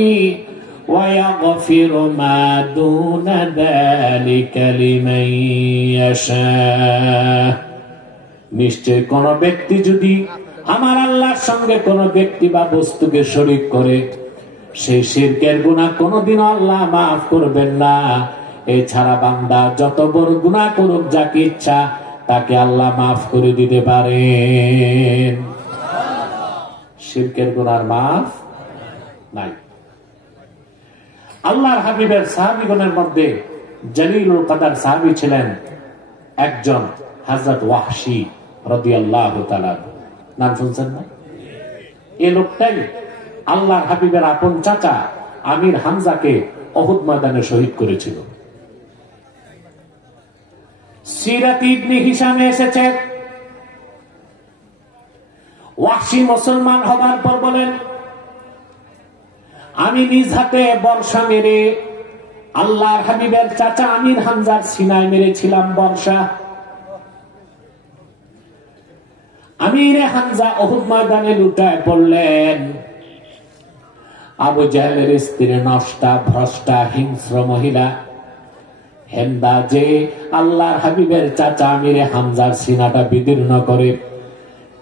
ওয়া ইয়াগফিরু মা দুনা যালিকা লিমান ইয়াশা। নিশ্চয় কোন ব্যক্তি যদি আমার আল্লাহর সঙ্গে কোন ব্যক্তি বা বস্তুকে শরীক করে, সেই শিরকের গুনাহ কোনদিন আল্লাহ মাফ করবেন না। এছাড়া বান্দা যত বড় গুনাহ করুক, যাকে ইচ্ছা তাকে আল্লাহ মাফ করে দিতে পারেন। শিরকের গুনার মাফ নাই। আল্লাহর হাবিবের সাহাবীগণের মধ্যে জলিলুল কদর সাহাবী ছিলেন একজন, হযরত ওয়াহশী রাদিয়াল্লাহু তাআলা। নাম শুনছেন না? এই লোকটাই আল্লাহর হাবিবের আপন চাচা আমির হামজাকে উহুদ ময়দানে শহীদ করেছিল। সিরাত ইবনে হিশামে এসেছে, ওয়াহশী মুসলমান হবার পর বলেন, আমি নিজ হাতে বর্ষা মেরে আল্লাহর হাবিবের চাচা আমির হামজার সিনায় মেরেছিলাম বর্ষা। আমির হামজা উহুদ ময়দানে লুটায় পড়লেন। আবু জাহেলের স্ত্রী নষ্টা, ভ্রষ্টা, হিংস্র মহিলা হেন্দা, যে আল্লাহর হাবিবের চাচা আমির হামজার সিনাটা বিদীর্ণ করে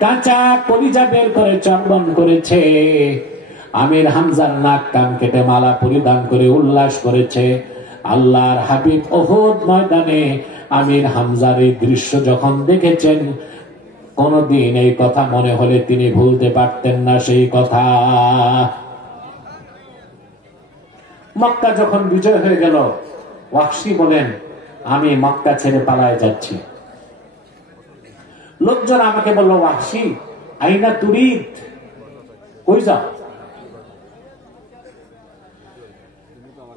কাঁচা কলিজা বের করে চর্বণ করেছে, আমির হামজার নাক কান কেটে মালা পরিধান করে উল্লাস করেছে। আল্লাহর হাবিব উহুদ ময়দানে আমির হামজার এই দৃশ্য যখন দেখেছেন, কোনদিন এই কথা মনে হলে তিনি ভুলতে পারতেন না সেই কথা। মক্কা যখন বিজয় হয়ে গেল, ওয়াহশী বলেন, আমি মক্কা ছেড়ে পালায়ে যাচ্ছি। লোকজন আমাকে বলল, ওয়াহশী আইনা তুরিদ, কই যাও?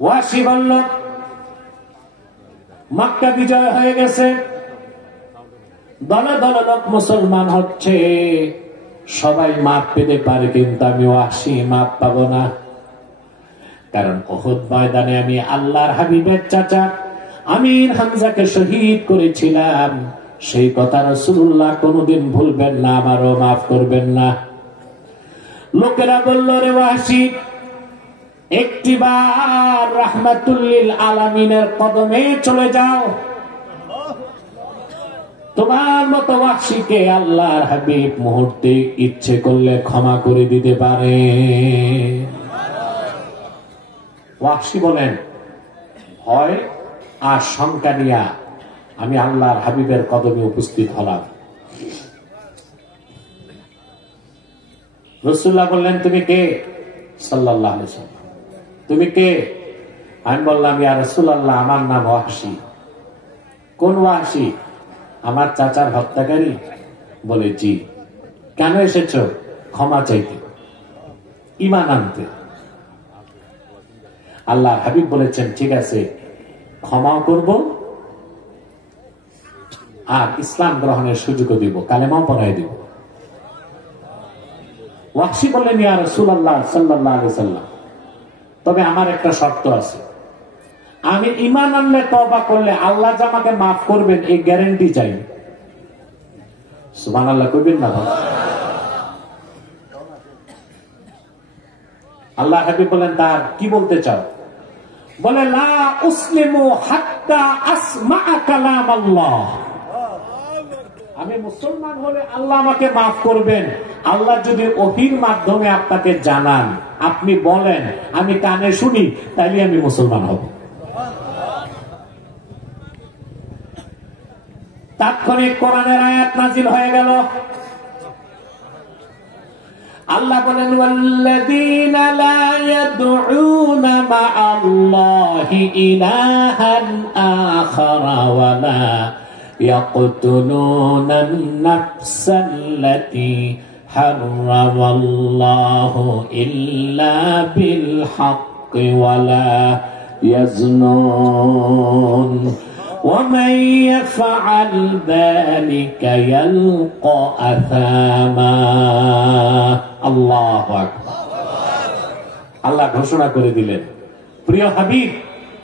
ওয়াহশী বলল, মক্কা বিজয় হয়ে গেছে, দলে দলে লোক মুসলমান হচ্ছে, সবাই মাপ পেতে পারে, কিন্তু আমি ওয়াহশী মাপ পাবো না। কারণ উহুদ ময়দানে আমি আল্লাহর হাবিবের চাচা আমির হামজাকে শহীদ করেছিলাম, সেই কথা রাসূলুল্লাহ কোনদিন ভুলবেন না, আমারও মাফ করবেন না। লোকেরা বলল, রে ওয়াহশী, একটিবার রাহমাতুল লিল আলামিনের কদমে চলে যাও, তোমার মতো ওয়াহশীকে আল্লাহর হাবিব মুহূর্তে ইচ্ছে করলে ক্ষমা করে দিতে পারে। ওয়াহশী বলেন, হয় আর শঙ্কা নিয়া আমি আল্লাহর হাবিবের কদমে উপস্থিত হলাম। রাসূলুল্লাহ বললেন, তুমি কে? সাল্লাল্লাহু আলাইহি ওয়াসাল্লাম, তুমি কে? আমি বললাম, ইয়া রাসূলুল্লাহ, আমার নাম ওয়াহশী। কোন ওয়াহশী? আমার চাচার হত্যাকারী। বলে, জি। কেন এসেছো? ক্ষমা চাইতে, ঈমান আনতে। আল্লাহর হাবিব বলেছেন, ঠিক আছে, ক্ষমাও করব আর ইসলাম গ্রহণের সুযোগও দিব, কালেমাও পড়াই দিব। ওয়াহশী বললেন, ইয়া রাসূলুল্লাহ সাল্লাল্লাহু আলাইহি সাল্লাম, তবে আমার একটা শর্ত আছে, আমি ঈমান আনলে তওবা করলে আল্লাহ যে আমাকে মাফ করবেন এই গ্যারান্টি চাই। সুবহানাল্লাহ কইবেন না? আল্লাহ হাবিব বলেন, তার কি বলতে চাও? বলে, লা উসলিমু হাত্তা আসমা'a কালাম আল্লাহ। আমি মুসলমান হলে আল্লাহ আমাকে মাফ করবেন, আল্লাহ যদি ওহীর মাধ্যমে আপনাকে জানান, আপনি বলেন, আমি কানে শুনি, তাইলে আমি মুসলমান হব। তাৎক্ষণিক কোরআনের আয়াত নাজিল হয়ে গেল। আল্লাহ বলেন, ওয়াল্লাযীনা লা ইয়াদউনা মা'আল্লাহি ইলাহান আখারা ওয়া লা ইয়াকতুলুনা আন-নাফসাল্লাতী হারামাল্লাহু ইল্লা বিল হাক্কি ওয়া লা ইয়াজনুন ومن يفعل ذلك يلقى أثاما الله أكبر। আল্লাহ ঘোষণা করে দিলেন, প্রিয় হাবিব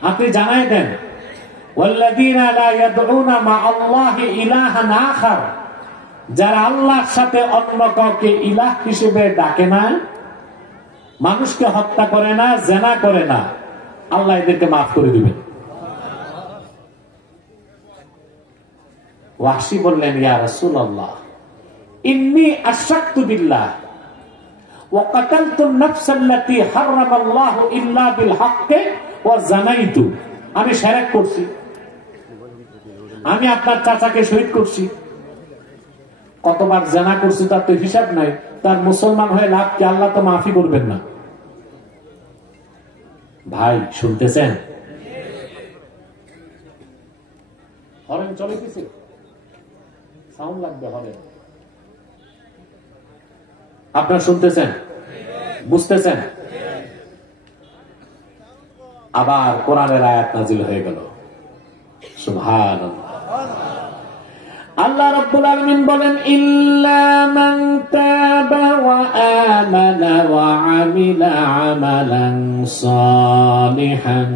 আপনি জানাই দেন, ওয়াল্লাযীনা লা ইয়াদউনা মা'আল্লাহি ইলাহান আখার, যারা আল্লাহর সাথে অন্য কাউকে ইলাহ হিসেবে ডাকে না, মানুষকে হত্যা করে না, জিনা করে না, আল্লাহ এদেরকে মাফ করে দিবেন। ওয়াহশী বললেন, ইয়া রাসূলুল্লাহ ইন্নী আশরাকতু বিল্লাহ ওয়া কাতালতু আন-নাফসাল্লাতী হারামাল্লাহু ইল্লা বিল হাক্কি ওয়া জানাইতু, আমি শিরক করছি, আমি আপনার চাচাকে শহীদ করছি, কতবার জিনা করছি তার তো হিসাব নাই, তার মুসলমান হয়ে লাভ কি? আল্লাহ তো মাফি করবেন না। ভাই শুনতেছেন? হরেন চলে গেছে, সাউন্ড লাগবে হরেন। আপনারা শুনতেছেন, বুঝতেছেন? আবার কোরআনের আয়াত নাজিল হয়ে গেল। সুবহানাল্লাহ। আল্লাহ রাব্বুল আলামিন বলেন, ইল্লা মান তাবা ওয়া আমানা ওয়া আমিলা আমালান সালিহান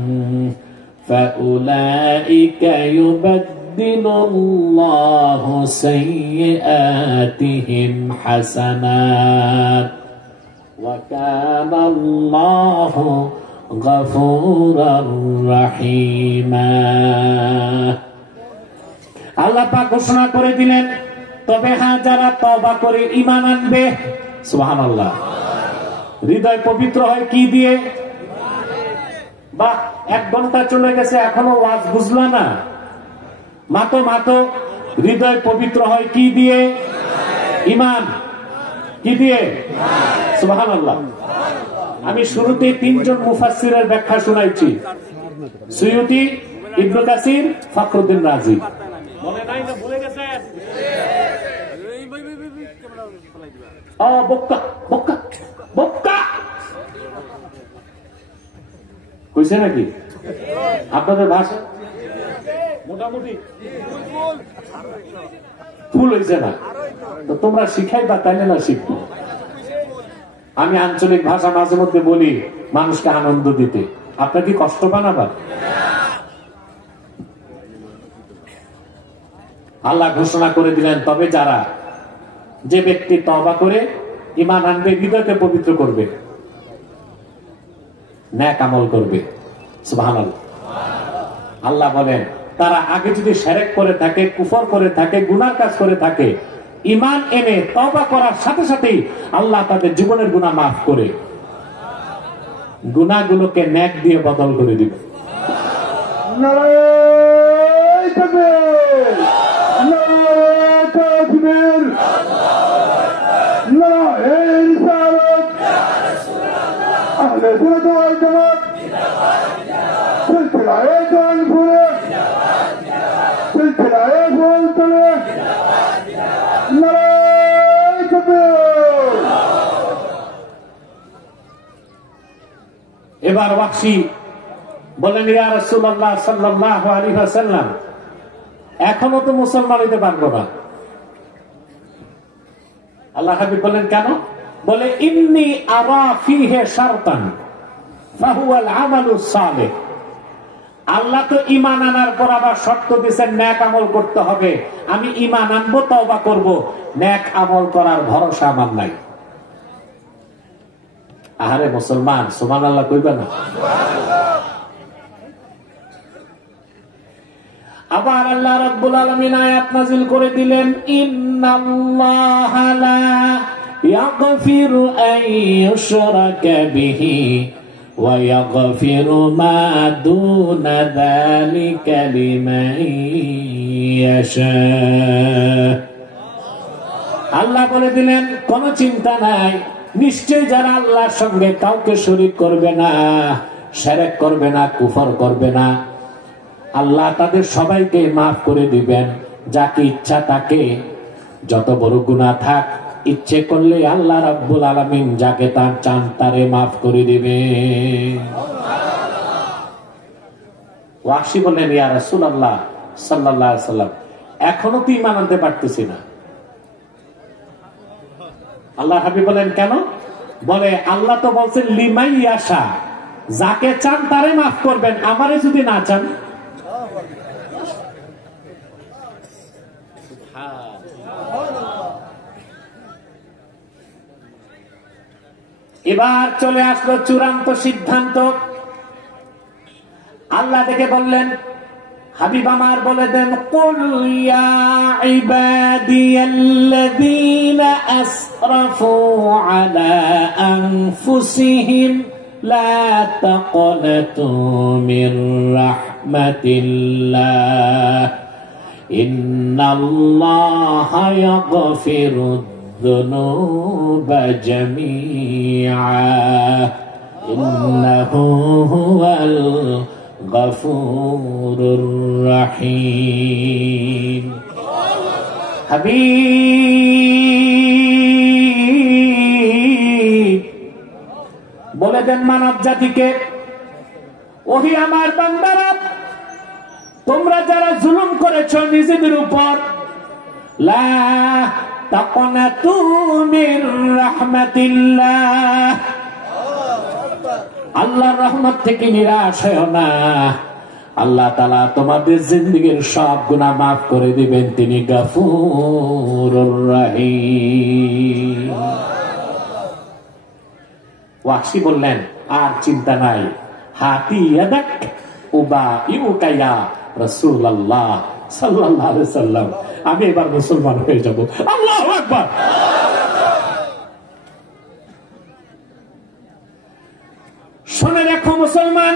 ফাউলাইকা ইউবাদদিলুল্লাহু সাইয়্যাতিহিম হাসানাত ওয়া কানাল্লাহু গফুরার রাহিমা। আল্লাহ পাক ঘোষণা করে দিলেন, তবে হ্যাঁ যারা তওবা করে ঈমান আনবে, সুবহানাল্লাহ, হৃদয় পবিত্র হয় কি দিয়ে? বাহ, 1 ঘন্টা চলে গেছে এখনো ওয়াজ বুঝলা না? মাতো হৃদয় পবিত্র হয় কি দিয়ে? ঈমান। কি দিয়ে? সুবহানাল্লাহ। আমি শুরুতে 3 জন মুফাসসিরের ব্যাখ্যা শুনাইছি, সুয়ুতি, ইবনে কাসির, ফখরুদ্দিন রাজি। মনে নাই না? ভুলে গেছেন? ও বক্কা বক্কা বক্কা কইছে নাকি আপনাদের ভাষা? মোটামুটি ফুল হয়েছে না তো তোমরা শিখাইবা, তাইলে না শিখবো। আমি আঞ্চলিক ভাষা মাঝে মধ্যে বলি মানুষকে আনন্দ দিতে, আপনার কি কষ্ট পান? আবার আল্লাহ ঘোষণা করে দিলেন, তবে যারা, যে ব্যক্তি তওবা করে ঈমান আনবে, হৃদয়কে পবিত্র করবে, নেক আমল করবে, সুবহানাল্লাহ। আল্লাহ বলেন, তারা আগে যদি শিরক করে থাকে, কুফর করে থাকে, গুনাহ কাজ করে থাকে, ঈমান এনে তওবা করার সাথে সাথেই আল্লাহ তাদের জীবনের গুনাহ মাফ করে গুনাহগুলোকে নেক দিয়ে বদল করে দিবে। নারায়ে তাকবীর, নারায়ে তাকবীর, নারায়ে রিসালাত, আহলে সুন্নাত ওয়াল জামাত, সিলসিলায়ে জানপুরে, সিলসিলায়ে ফুলতলে, নারায়ে তাকবীর। এবার ওয়াহশী বলেন, ইয়া রাসূলুল্লাহ সাল্লাল্লাহু আলাইহি ওয়াসাল্লাম, এখনো তো মুসলমান হইতে পারবো না। আল্লাহ হাবিব বলেন, কেন? বলে ইন্নী আরা ফিহি শারতান ফাহুয়াল আমালুস সালেহ। আল্লাহ তো ঈমান আনার পর আবার শর্ত দিয়েছেন নেক আমল করতে হবে। আমি ঈমান আনবো, তওবা করব, নেক আমল করার ভরসা আমার নাই। আহারে মুসলমান, সুবহানাল্লাহ কইবা না? আবার আল্লাহ রাব্বুল আলামিন আয়াত নাযিল করে দিলেন, ইন্নাল্লাহা লা ইয়াগফিরু আন ইউশরাকা বিহি ওয়া ইয়াগফিরু মা দুনা যালিকা লিমান ইয়াশা। আল্লাহ বলে দিলেন, কোনো চিন্তা নাই, নিশ্চয় যারা আল্লাহর সঙ্গে কাউকে শরীক করবে না, শিরক করবে না, কুফর করবে না, আল্লাহ তাদের সবাইকে মাফ করে দিবেন। যাকে ইচ্ছা তাকে, যত বড় গুনাহ থাক, ইচ্ছে করলে আল্লাহ রাব্বুল আলামিন যাকে তার চান তারে মাফ করে দিবে। ওয়াহশী বললেন, ইয়া রাসূলুল্লাহ সাল্লাল্লাহু আলাইহি ওয়াসাল্লাম, এখনো তো ঈমান আনতে পারতেছি না। আল্লাহ হাবিব বলেন, কেন? বলে আল্লাহ তো বলছেন লিমান ইয়াশা, যাকে চান তারে মাফ করবেন, আমারে যদি না চান। এবার চলে আসলো চূড়ান্ত সিদ্ধান্ত। আল্লাহ দেখে বললেন, হাবিব আমার বলে দেন, কুল ইয়া ইবাদিয়াল্লাযীনা আসরাফু আলা আনফুসিহিম লা তাকনাতু মির রাহমাতিল্লাহ ইন্নাল্লাহা ইয়াগফিরুদ যুনুবা জামিআ ইন্নাহু হুয়াল গফুরুর রহিম। হাবিব বলে দেন মানব জাতিকে, ওহি আমার বান্দারা, তোমরা যারা জুলুম করেছো নিজেদের উপর, লা তাকনাতু মির রাহমাতিল্লাহ, আল্লাহর রহমত থেকে নিরাশ হয়ো না। আল্লাহ তাআলা তোমাদের জিন্দেগীর সব গুনাহ মাফ করে দিবেন, তিনি গফুরুর রহিম। ওয়াহশী বললেন, আর চিন্তা নাই, হাতি ইয়াদাক উবাইউকা ইয়া রাসূলুল্লাহ সাল্লাল্লাহু আলাইহি ওয়াসাল্লাম, আমি এবার মুসলমান হয়ে যাব। আল্লাহু আকবার। শুনে রাখো মুসলমান,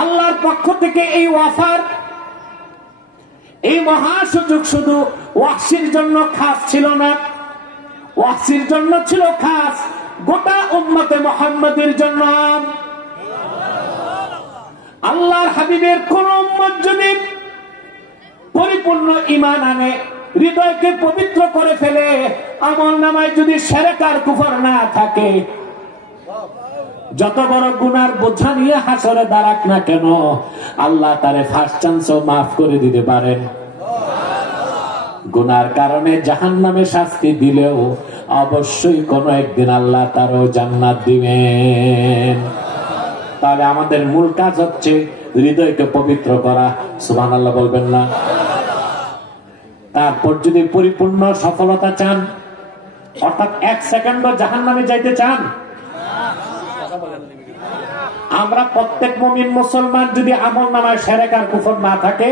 আল্লাহর পক্ষ থেকে এই অফার, এই মহা সুযোগ শুধু ওয়াহশীর জন্য খাস ছিল না, ওয়াহশীর জন্য ছিল খাস, গোটা উম্মতে মুহাম্মাদের জন্য। আল্লাহর হাবিবের কোন উম্মত যদি পরিপূর্ণ ঈমান আনে, হৃদয়কে পবিত্র করে ফেলে, আমলনামায় যদি শিরক আর কুফর না থাকে, যত বড় গুনার বোঝা নিয়ে হাসরে দাঁড়াক না কেন, আল্লাহ তারে ফার্স্ট চান্সও মাফ করে দিতে পারেন। গুনার কারণে জাহান্নামে শাস্তি দিলেও অবশ্যই কোন একদিন আল্লাহ তারও জান্নাত দিবেন। তাহলে আমাদের মূল কাজ হচ্ছে হৃদয়কে পবিত্র করা। সুবহানাল্লাহ বলবেন না? তারপর যদি পরিপূর্ণ সফলতা চান, অর্থাৎ 1 সেকেন্ডও জাহান্নামে যাইতে চান, আমরা প্রত্যেক মুমিন মুসলমান যদি আমলনামায় শিরক আর কুফর না থাকে,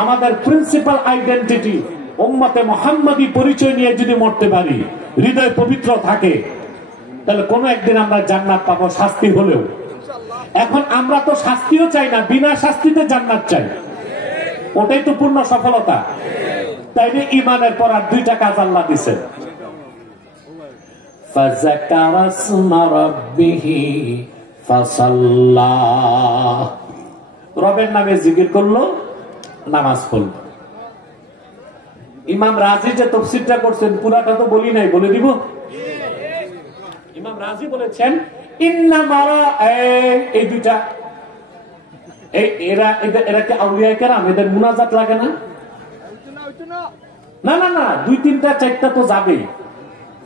আমাদের প্রিন্সিপাল আইডেন্টিটি উম্মতে মুহাম্মাদি পরিচয় নিয়ে যদি মরতে পারি, হৃদয় পবিত্র থাকে, তাহলে কোনো একদিন আমরা জান্নাত পাবো, শাস্তি হলেও। এখন আমরা তো শাস্তিও চাই না, বিনা শাস্তিতে জান্নাত চাই, ওটাই তো পূর্ণ সফলতা। তাইলে ঈমানের পর আর 2টা কাজ আল্লাহ দিয়েছেন। ফাযাকারা ইসমা রাব্বিহি ফাসাল্লা, রবের নামে জিকির করলো, নামাজ পড়লো। ইমাম রাজি যে তাফসীরটা করছেন, পুরাটা তো বলি নাই, বলে দিব। ইমাম রাজি বলেছেন, ইন্নামারা, এই 2টা, এরা কি আউলিয়া কেরাম, এদের মুনাজাত লাগে না? না না না, 2, 3টা 4টা তো যাবেই,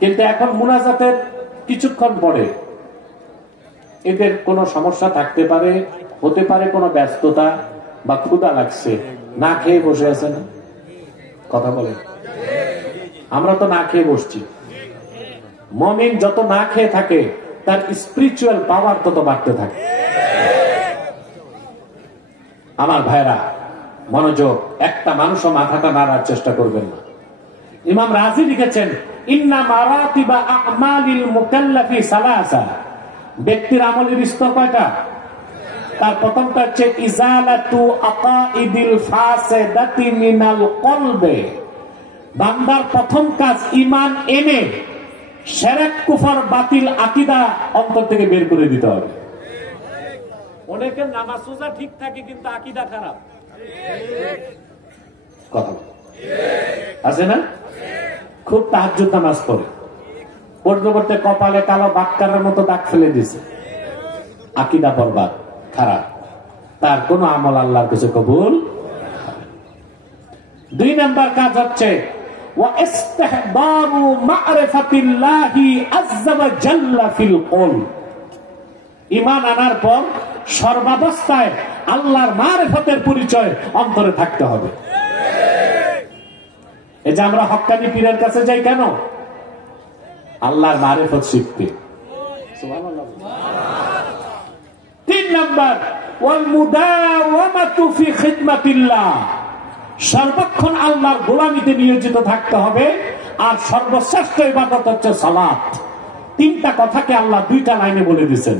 কিন্তু এখন মুনাজাতের কিছুক্ষণ পরে এদের কোনো সমস্যা থাকতে পারে, হতে পারে কোনো ব্যস্ততা বা ক্ষুধা লাগছে, না খেয়ে বসে আছে না? কথা বলে, আমরা তো না খেয়ে বসছি। মুমিন যত না খেয়ে থাকে তার স্পিরিচুয়াল পাওয়ার তত বাড়তে থাকে। আমার ভাইরা মনোযোগ, একটা মানুষও মাথাটা নাড়ার চেষ্টা করবেন না। ইমাম রাজি লিখেছেন, ইন্না মারাতিবা আমালিল মুকাল্লাফি সালাসা, ব্যক্তির আমলের স্তর কয়টা? তার প্রথমটা হচ্ছে ইজালাতু আকাইদিল ফাসিদাতি মিনাল কলবে, বান্দার প্রথম কাজ ঈমান এনে শিরক কুফর বাতিল আকীদা অন্তর থেকে বের করে দিতে হবে। অনেকের নামাজ রোজা ঠিক থাকে কিন্তু আকীদা খারাপ, কথা আছে না? খুব তাহাজ্জুদ নামাজ পড়ে, পড়তে পড়তে কপালে কালো বাক্কারের মতো দাগ ফেলে দিছে, আকীদা বরবাদ, খারাপ, তার কোন আমল আল্লাহর কাছে কবুল। 2 নাম্বার কাজ হচ্ছে ওয়া ইস্তিহবারু মা'রিফাতিল্লাহি আযজা ওয়া জাল্লা ফিল কলব, ঈমান আনার পর সর্বাবস্থায় আল্লাহর মারিফতের পরিচয় অন্তরে থাকতে হবে। এই যে আমরা হক্কানি পীরের কাছে যাই কেন? আল্লাহর মারিফত শিখতে। সুবহানাল্লাহ। 3 নাম্বার ওয়াল মুদাওয়ামাতু ফি খিদমাতিল্লাহ, সর্বক্ষণ আল্লাহর গোলামিতে নিয়োজিত থাকতে হবে। আর সর্বশ্রেষ্ঠ ইবাদত হচ্ছে সালাত। 3টা কথাকে আল্লাহ 2টা লাইনে বলে দিয়েছেন,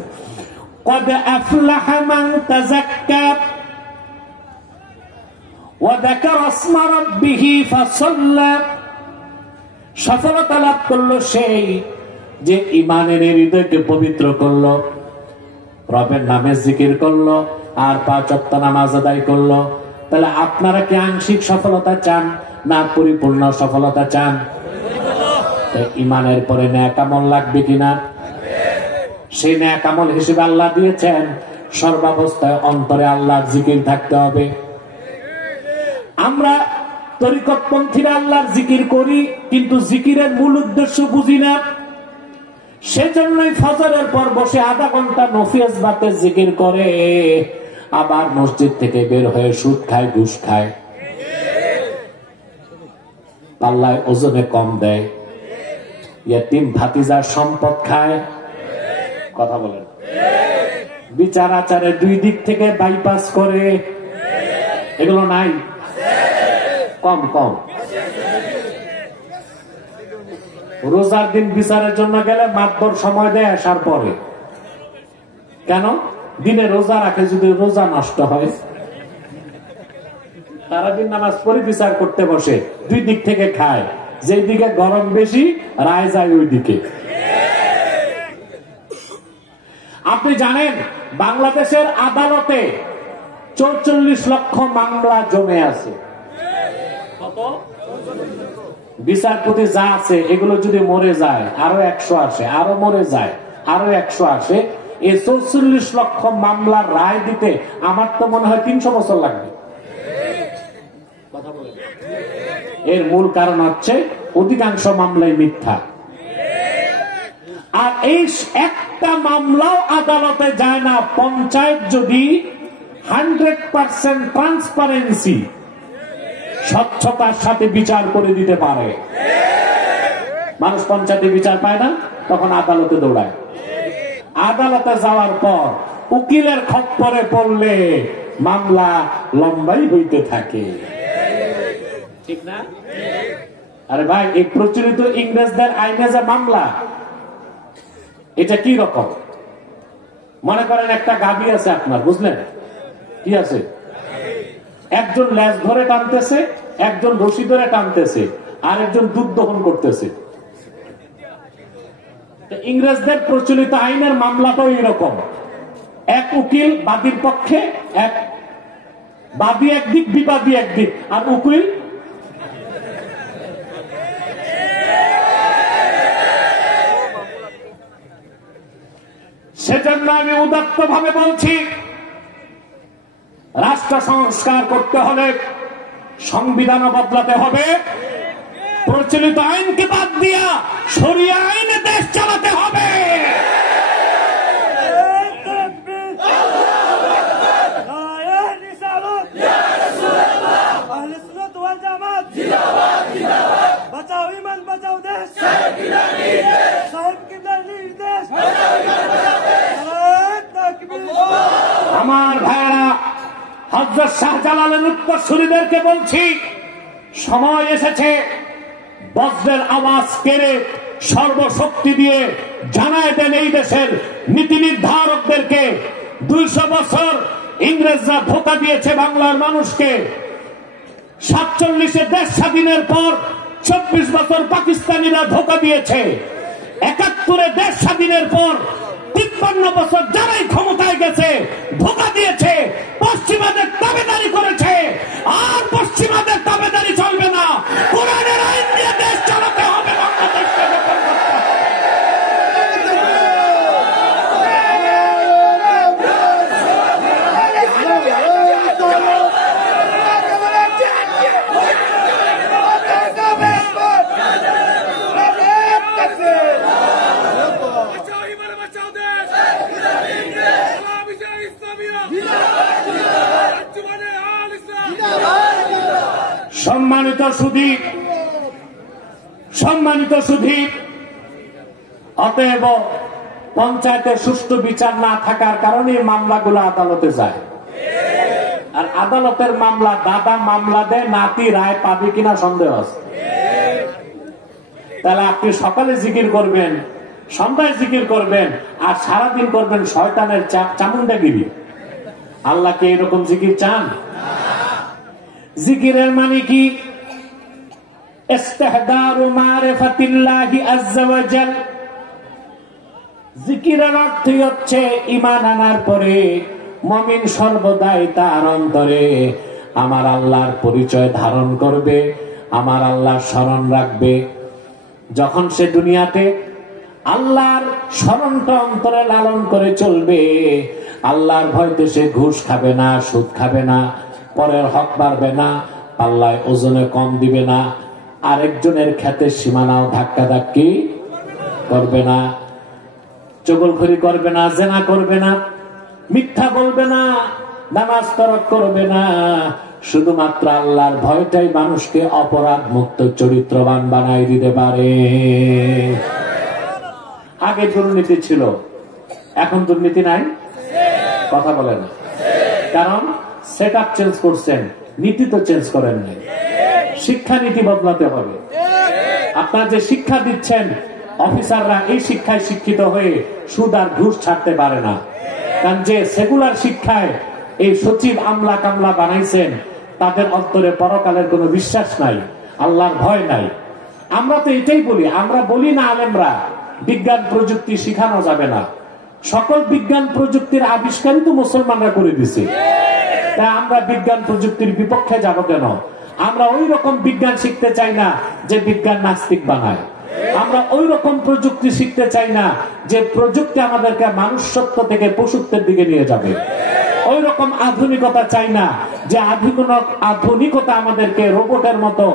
قد أفلح من تزكى وذكر اسم ربه فصلى, সফলতা লাভ করলো সেই যে ঈমানের হৃদয়কে পবিত্র করলো, রবের নামে জিকির করলো, আর 5 ওয়াক্ত নামাজ আদায় করলো। তাহলে আপনারা কি আংশিক সফলতা চান না পরিপূর্ণ সফলতা চান? ঈমানের পরে নেক আমল লাগবে কিনা? সেই নেক আমল হিসেবে আল্লাহ দিয়েছেন সর্বাবস্থায় অন্তরে আল্লাহর জিকির থাকতে হবে। আমরা তরিকতপন্থীরা আল্লাহর জিকির করি কিন্তু জিকিরের মূল উদ্দেশ্য বুঝি না। সেজন্যই ফজরের পর বসে আধা ঘন্টা নফিয়াজ বাতের জিকির করে, আবার মসজিদ থেকে বের হয়ে সুদ খায়, ঘুষ খায়, আল্লাহ ওজনে কম দেয়, ইয়াতিম ভাতিজার সম্পদ খায়, কথা বলেন, বিচার আচারে 2 দিক থেকে বাইপাস করে, এগুলো নাই? কম কম। রোজার দিন বিচারের জন্য গেলে মাতবর সময় দেয় আসার পরে। কেন? দিনে রোজা রাখে, যদি রোজা নষ্ট হয়, সারাদিন নামাজ পড়ে বিচার করতে বসে, 2 দিক থেকে খায়, যেদিকে গরম বেশি রায় যায় ওই দিকে। আপনি জানেন বাংলাদেশের আদালতে 44 লক্ষ মামলা জমে আছে। কত? বিচারপতি যা আছে এগুলো যদি মরে যায় আরো 100 আসে, আরো মরে যায় আরো 100 আসে, এই 44 লক্ষ মামলার রায় দিতে আমার তো মনে হয় 300 বছর লাগবে। কথা বলেন। এর মূল কারণ হচ্ছে অধিকাংশ মামলাই মিথ্যা। আর এই একটা মামলাও আদালতে যায় না পঞ্চায়েত যদি 100% ট্রান্সপারেন্সি, স্বচ্ছতার সাথে বিচার করে দিতে পারে। মানুষ পঞ্চায়েতে বিচার পায় না, তখন আদালতে দৌড়ায়। আদালতে যাওয়ার পর উকিলের খপ্পরে পড়লে মামলা লম্বাই হইতে থাকে, ঠিক না? আরে ভাই, এই প্রচলিত ইংরেজদের আইনে যে মামলা, এটা কি রকম? মনে করেন একটা গাভী আছে আপনার, বুঝলেন? কি আছে? একজন লেজ ধরে টানতেছে, একজন রশি ধরে টানতেছে, আর একজন দুধ দহন করতেছে। ইংরেজদের প্রচলিত আইনের মামলাটাও এরকম। এক উকিল বাদীর পক্ষে, এক বাদী একদিক, বিবাদী একদিক, আর উকিল সেজন্য আমি উদাত্ত ভাবে বলছি, রাষ্ট্র সংস্কার করতে হলে সংবিধানও বদলাতে হবে, প্রচলিত আইনকে বাদ দিয়া শরিয়া আইনে দেশ চালাতে হবে। বাঁচাও ইমান, বাঁচাও দেশ, সাহেব কিবলার নির্দেশ। আমার ভাইয়েরা, হযরত শাহজালালের উত্তরসূরিদেরকে বলছি, সময় এসেছে বজ্রের আওয়াজ কেড়ে সর্বশক্তি দিয়ে জানায় দেন এই দেশের নীতি নির্ধারকদেরকে, 200 বছর ইংরেজরা ধোঁকা দিয়েছে বাংলার মানুষকে। 47-এ দেশ স্বাধীনের পর 24 বছর পাকিস্তানিরা ধোঁকা দিয়েছে। 71-এ দেশ স্বাধীনের পর 53 বছর যারাই ক্ষমতায় গেছে ধোঁকা দিয়েছে, পশ্চিমাদের তাবেদারি করেছে। আর পশ্চিমাদের তাবেদারি চলবে না, কোরআনের আইন দিয়ে দেশ চালাতে হবে, বাংলাদেশকে দখল করতে হবে। সম্মানিত সুধী, অতএব পঞ্চায়েতের সুষ্ঠু বিচার না থাকার কারণে মামলাগুলো আদালতে যায়। আর আদালতের মামলা, দাদা মামলা দেয়, নাতি রায় পাবে কিনা সন্দেহ আছে। তাহলে আপনি সকালে জিকির করবেন, সন্ধ্যায় জিকির করবেন, আর সারাদিন করবেন শয়তানের চামুন্ডাগিরি। আল্লাহকে এরকম জিকির চান? জিকিরের মানে কি? ইস্তিহদারু মারিফাতিল্লাহি আযজা ওয়া জাল। জিকিরের অর্থ হচ্ছে ঈমান আনার পরে মুমিন সর্বদাই তার অন্তরে আমার আল্লাহর পরিচয় ধারণ করবে, আমার আল্লাহর স্মরণ রাখবে। যখন সে দুনিয়াতে আল্লাহর স্মরণটা অন্তরে লালন করে চলবে, আল্লাহর ভয়তে সে ঘুষ খাবে না, সুদ খাবে না, পরের হক বাড়বে না, পাল্লায় ওজনে কম দিবে না, আরেকজনের ক্ষেতের সীমানাও ধাক্কাধাক্কি করবে না, চগলখড়ি করবে না, জেনা করবে না, মিথ্যা বলবে না, নামাজ তরক করবে না। শুধুমাত্র আল্লাহর ভয়টাই মানুষকে অপরাধ মুক্ত চরিত্রবান বানাই দিতে পারে। আগে দুর্নীতি ছিল, এখন দুর্নীতি নাই, কথা বলে না। কারণ সেট আপ চেঞ্জ করছেন, নীতি তো চেঞ্জ করেন নাই। শিক্ষা নীতি বদলাতে হবে। আপনারা যে শিক্ষা দিচ্ছেন, অফিসাররা এই শিক্ষায় শিক্ষিত হয়ে সুদ আর ঘুষ ছাড়তে পারে না। কারণ যে সেকুলার শিক্ষায় এই সচিব আমলা কামলা বানাইছেন, তাদের অন্তরে পরকালের কোনো বিশ্বাস নাই, আল্লাহর ভয় নাই। আমরা তো এটাই বলি, আমরা বলি না আলেমরা বিজ্ঞান প্রযুক্তি শিখানো যাবে না। সকল বিজ্ঞান প্রযুক্তির আবিষ্কারই তো মুসলমানরা করে দিছে। তা আমরা বিজ্ঞান প্রযুক্তির বিপক্ষে যাব কেন? আমরা ওই রকম বিজ্ঞান শিখতে চাই না যে বিজ্ঞান নাস্তিক বানায়। আমরা ওই রকম প্রযুক্তি শিখতে চাই না যে প্রযুক্তি আমাদেরকে মানুষ্যত্ব থেকে পশুত্বের দিকে নিয়ে যাবে। ওই রকম আধুনিকতা চাই না যে আধুনিকতা আমাদেরকে রোবটের মতো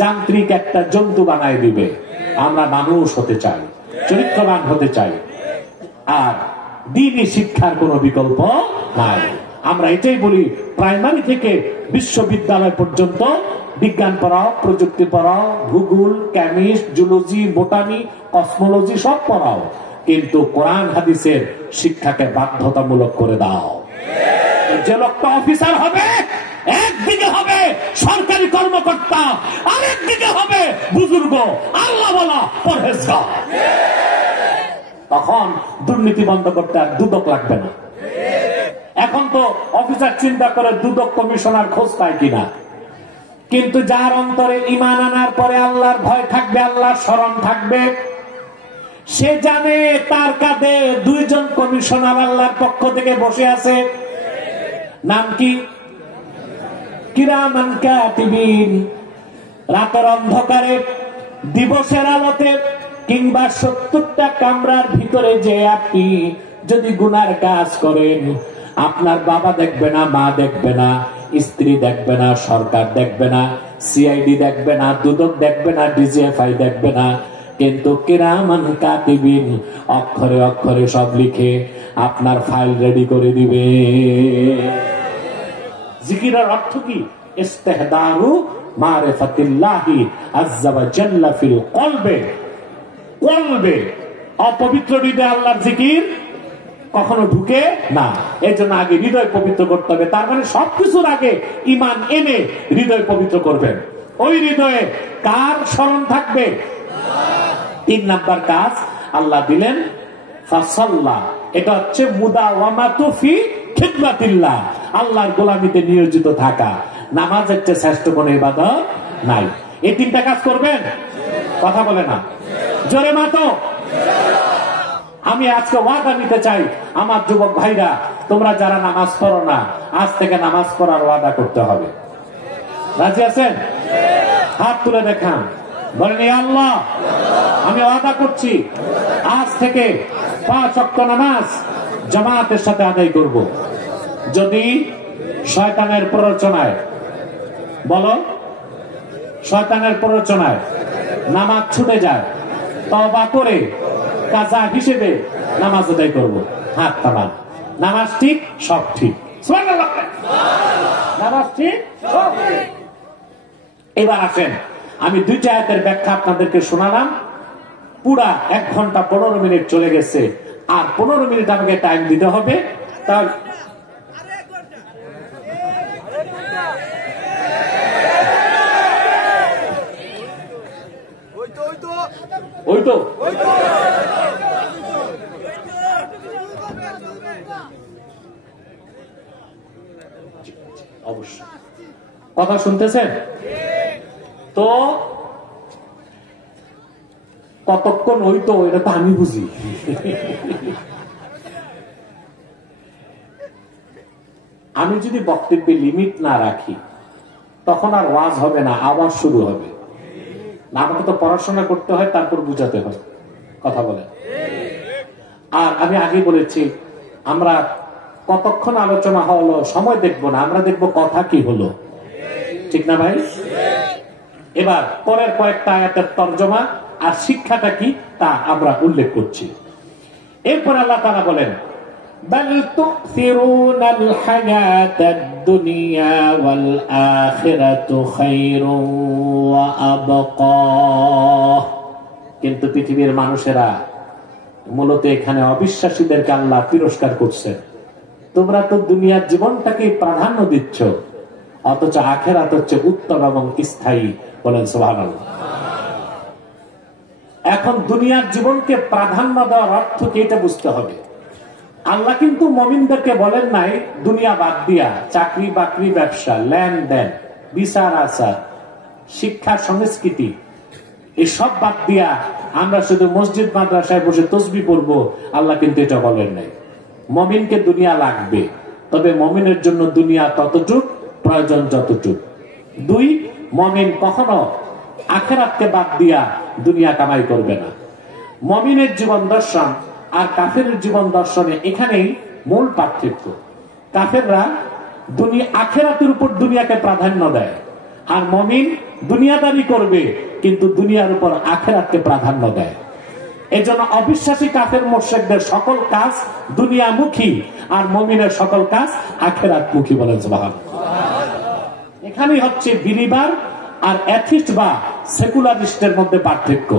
যান্ত্রিক একটা জন্তু বানায় দিবে। আমরা মানুষ হতে চাই, চরিত্রবান হতে চাই। আর দ্বীনি শিক্ষার কোনো বিকল্প নাই। আমরা এটাই বলি, প্রাইমারি থেকে বিশ্ববিদ্যালয় পর্যন্ত বিজ্ঞান পড়াও, প্রযুক্তি পড়াও, ভূগোল, কেমিস্ট, জুলজি, বোটানি, কসমোলজি সব পড়াও, কিন্তু কোরআন হাদিসের শিক্ষাকে বাধ্যতামূলক করে দাও। যে লোকটা অফিসার হবে, একদিকে হবে সরকারি কর্মকর্তা, আরেকদিকে হবে বুজুর্গ, আল্লাহ বলা পরহেজগার। তখন দুর্নীতি বন্ধ করতে আর দুদক লাগবে না। এখন তো অফিসার চিন্তা করে দুদক কমিশনার খোঁজ পায় কিনা, কিন্তু যার অন্তরে ঈমান আনার পরে আল্লাহর ভয় থাকবে, আল্লাহর স্মরণ থাকবে, সে জানে তার কাঁধে 2 জন কমিশনার আল্লাহর পক্ষ থেকে বসে আছে। নাম কি? কিরামান কাতিবিন। রাতের অন্ধকারে, দিবসের আলোতে, কিংবা 70টা কামরার ভিতরে যে আপনি যদি গুনার কাজ করেন, আপনার বাবা দেখবে না, মা দেখবে না, স্ত্রী দেখবে না, সরকার দেখবে না, সিআইডি দেখবে না, দুদক দেখবে না, ডিজিএফআই দেখবে না, কিন্তু কিরামান কাতিবিন অক্ষরে অক্ষরে সব লিখে আপনার ফাইল রেডি করে দিবে। জিকিরের অর্থ কি? ইস্তেহদারু মারিফাতিল্লাহি আযজা ওয়া জাল্লা ফিল কলবে। কলবে অপবিত্র হৃদয়ে আল্লাহর জিকির কখনো ঢুকে না। এই জন্য আগে হৃদয় পবিত্র করতে হবে। তার মানে সবকিছুর আগে ঈমান এনে হৃদয় পবিত্র করবেন। ওই হৃদয়ে কার স্মরণ থাকবে? 3 নাম্বার কাজ আল্লাহ দিলেন ফাসাল্লাহ। এটা হচ্ছে মুদাওয়ামাতু ফি খিদমাতিল্লাহ, আল্লাহর গোলামিতে নিয়োজিত থাকা। নামাজের চেয়ে শ্রেষ্ঠ কোন ইবাদত নাই। এই 3টা কাজ করবেন, কথা বলে না জোরে মাতো। আমি আজকে ওয়াদা নিতে চাই, আমার যুবক ভাইরা, তোমরা যারা নামাজ পড়ো না, আজ থেকে নামাজ পড়ার ওয়াদা করতে হবে। রাজি আছেন? হাত তুলে দেখান, বলেন ইয়া আল্লাহ আমি ওয়াদা করছি আজ থেকে 5 ওয়াক্ত নামাজ জামাতের সাথে আদায় করব। যদি শয়তানের প্ররোচনায়, বলো শয়তানের প্ররোচনায় নামাজ ছুটে যায়, তওবা করে কাজা হিসেবে নামাজ আদায় করব। হাত তামান। নামাজ ঠিক, সব ঠিক। সুবহানাল্লাহ। নামাজ ঠিক, সব ঠিক। এবার আসেন, আমি 2টা আয়াতের ব্যাখ্যা আপনাদেরকে শোনালাম। পুরা 1 ঘন্টা 15 মিনিট চলে গেছে, আর 15 মিনিট আমাকে টাইম দিতে হবে। তার ওই তো অবশ্যই কথা শুনতেছেন তো? কতক্ষণ হইতো এটা তো আমি বুঝি। আমি যদি বক্তব্যে লিমিট না রাখি তখন আর ওয়াজ হবে না, আওয়াজ শুরু হবে। আমাকে তো পড়াশোনা করতে হয়, তারপর বুঝাতে হয়। কথা বলে। আর আমি আগে বলেছি, আমরা কতক্ষণ আলোচনা হলো সময় দেখবো না, আমরা দেখবো কথা কি হলো। ঠিক না ভাই? এবার পরের কয়েকটা আয়াতের তরজমা আর শিক্ষাটা কি তা আমরা উল্লেখ করছি। এরপর আল্লাহ তাআলা বলেন, বাল তুসিরুনাল হায়াতাদ দুনিয়া ওয়াল আখিরাতু খায়রুন ওয়া আবকা। কিন্তু পৃথিবীর মানুষেরা মূলত এখানে অবিশ্বাসীদেরকে আল্লাহ তিরস্কার করছেন। তোমরা তো দুনিয়ার জীবনটাকে প্রাধান্য দিচ্ছ, অথচ আখিরাত হচ্ছে উত্তম এবং স্থায়ী। বলেন সুবহানাল্লাহ। এখন দুনিয়ার জীবনকে প্রাধান্য দেওয়ার অর্থ কি এটা বুঝতে হবে। আল্লাহ কিন্তু মুমিনদেরকে বলেন নাই দুনিয়া বাদ দিয়া চাকরি বাকরি, ব্যবসা, লেনদেন, বিচার আচার, শিক্ষা, সংস্কৃতি এসব বাদ দিয়া আমরা শুধু মসজিদ মাদ্রাসায় বসে তসবিহ পড়বো। আল্লাহ কিন্তু এটা বলেন নাই। মুমিনকে দুনিয়া লাগবে, তবে মুমিনের জন্য দুনিয়া ততটুক প্রয়োজন যতটুক। 2, মুমিন কখনো আখিরাতকে বাদ দিয়া দুনিয়া কামাই করবে না। মুমিনের জীবন দর্শন আর কাফেরের জীবন দর্শনে এখানেই মূল পার্থক্য। কাফেররা আখিরাতের উপর দুনিয়াকে প্রাধান্য দেয়, আর মুমিন দুনিয়াদারি করবে কিন্তু দুনিয়ার উপর আখিরাতকে প্রাধান্য দেয়। এজন্য অবিশ্বাসী কাফের মুশরিকদের সকল কাজ দুনিয়ামুখী, আর মুমিনের সকল কাজ আখিরাতমুখী। বলেন সুবহানাল্লাহ। এখানেই হচ্ছে বিলিভার আর অ্যাথিস্ট বা সেকুলারিস্টের মধ্যে পার্থক্য।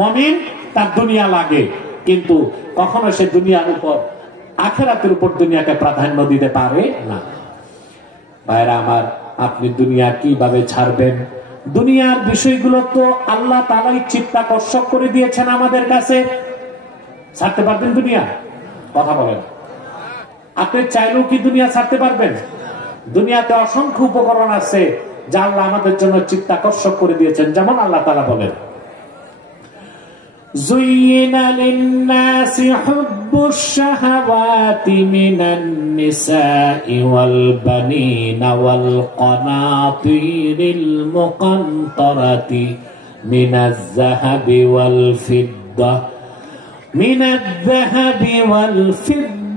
মুমিন তার দুনিয়া লাগে, কিন্তু কখনো সে দুনিয়ার উপর আখিরাতের উপর দুনিয়াকে প্রাধান্য দিতে পারে না। ভাইরা আমার, আপনি দুনিয়া কিভাবে ছাড়বেন? দুনিয়ার বিষয়গুলো তো আল্লাহ তাআলাই চিত্তাকর্ষক করে দিয়েছেন আমাদের কাছে। ছাড়তে পারবেন দুনিয়া? কথা বলেন। আপনি চাইলেও কি দুনিয়া ছাড়তে পারবেন? দুনিয়াতে অসংখ্য উপকরণ আছে যা আল্লাহ আমাদের জন্য চিত্তাকর্ষক করে দিয়েছেন। যেমন আল্লাহ তাআলা বলেন, যুয়িনা লিন-নাসি হুব্বুশ শাহাওয়াতি মিনান নিসাই ওয়াল বানিনা ওয়াল কানাতিরিল মুকান্তারাতি মিনাজ যাহাবি ওয়াল ফিদ্দা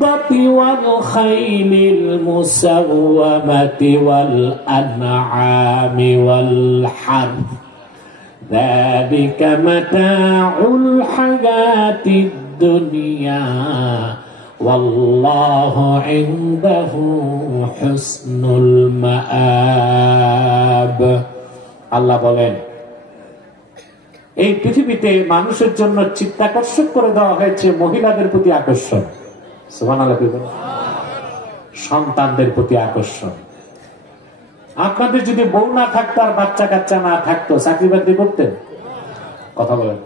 والخيل المسومة والأنعام والحرث ذلك متاع الحياة الدنيا والله عنده حسن المآب আল্লাহ বলেন এই পৃথিবীতে মানুষের জন্য চিত্তাকর্ষক করে দেওয়া হয়েছে মহিলাদের প্রতি আকর্ষণ, সুবহানাল্লাহ, সন্তানদের প্রতি আকর্ষণ। আপনাদের যদি বউ না থাকতো আর বাচ্চা কাচ্চা না থাকতো, চাকরি বাকরি করতেন? কথা বলেন।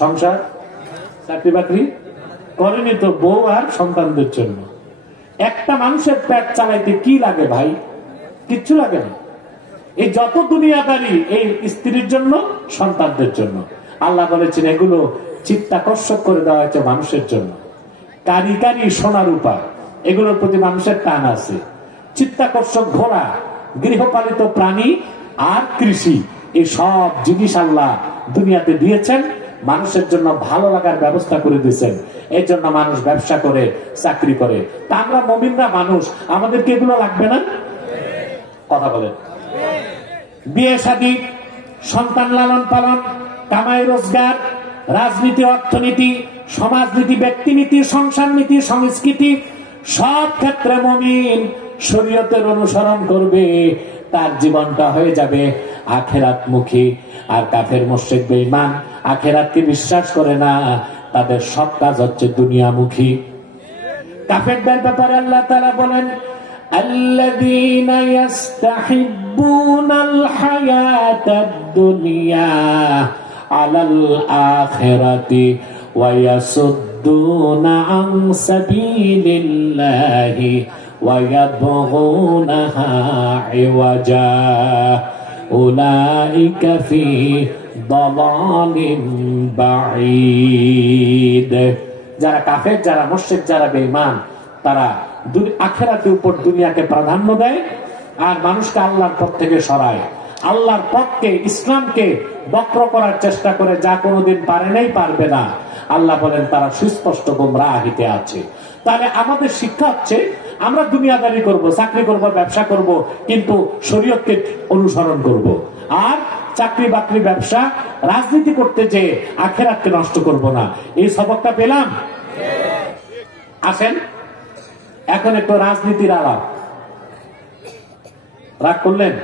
সংসার চাকরি বাকরি করেনি তো বউ আর সন্তানদের জন্য। একটা মানুষের পেট চালাইতে কি লাগে ভাই? কিচ্ছু লাগে না। এই যত দুনিয়াদারি এই স্ত্রীর জন্য, সন্তানদের জন্য। আল্লাহ বলেছেন এগুলো চিত্তাকর্ষক করে দেওয়া হয়েছে মানুষের জন্য। কারি কারি সোনা রূপা এগুলোর প্রতি মানুষের টান আছে। চিত্তাকর্ষক ঘোড়া, গৃহপালিত প্রাণী আর কৃষি, এই সব জিনিস আল্লাহ দুনিয়াতে দিয়েছেন, মানুষের জন্য ভালো লাগার ব্যবস্থা করে দিয়েছেন। এর জন্য মানুষ ব্যবসা করে, চাকরি করে। তা আমরা মুমিনরা মানুষ, আমাদেরকে এগুলো লাগবে না? কথা বলেন। বিয়ে শাদী, সন্তান লালন পালন, কামাই রোজগার, রাজনীতি, অর্থনীতি, সমাজনীতি, ব্যক্তিনীতি, সংসার নীতি, সংস্কৃতি, সব ক্ষেত্রে মুমিন শরীয়তের অনুসরণ করবে, তার জীবনটা হয়ে যাবে আখিরাতমুখী। আর কাফের মুশরিক বেঈমান আখিরাতকে বিশ্বাস করে না, তাদের সব কাজ হচ্ছে দুনিয়ামুখী। কাফেরদের ব্যাপারে আল্লাহ তাআলা বলেন الذين يستحبون الحياة الدنيا على الآخرة ويصدون عن سبيل الله ويبغونها عوجا أولئك في ضلال بعيد। যারা কাফের, যারা মুশরিক, যারা বেঈমান, তারা আখিরাতের উপর দুনিয়াকে প্রাধান্য দেয় আর মানুষকে আল্লাহর পথ থেকে সরায়। আল্লাহর পথকে, ইসলামকে বক্র করার চেষ্টা করে, যা কোনোদিন পারে নাই, পারবে না। আল্লাহ বলেন তারা সুস্পষ্ট গোমরাহিতে আছে। তাহলে আমাদের শিক্ষা হচ্ছে আমরা দুনিয়াদারি করব, চাকরি করব, ব্যবসা করব, কিন্তু শরীয়তকে অনুসরণ করব। আর চাকরি বাকরি, ব্যবসা, রাজনীতি করতে যে আখিরাতকে নষ্ট করব না। এই সবকটা পেলাম। আসেন এখন একটু রাজনীতির আলাপ। রাগ করলেন?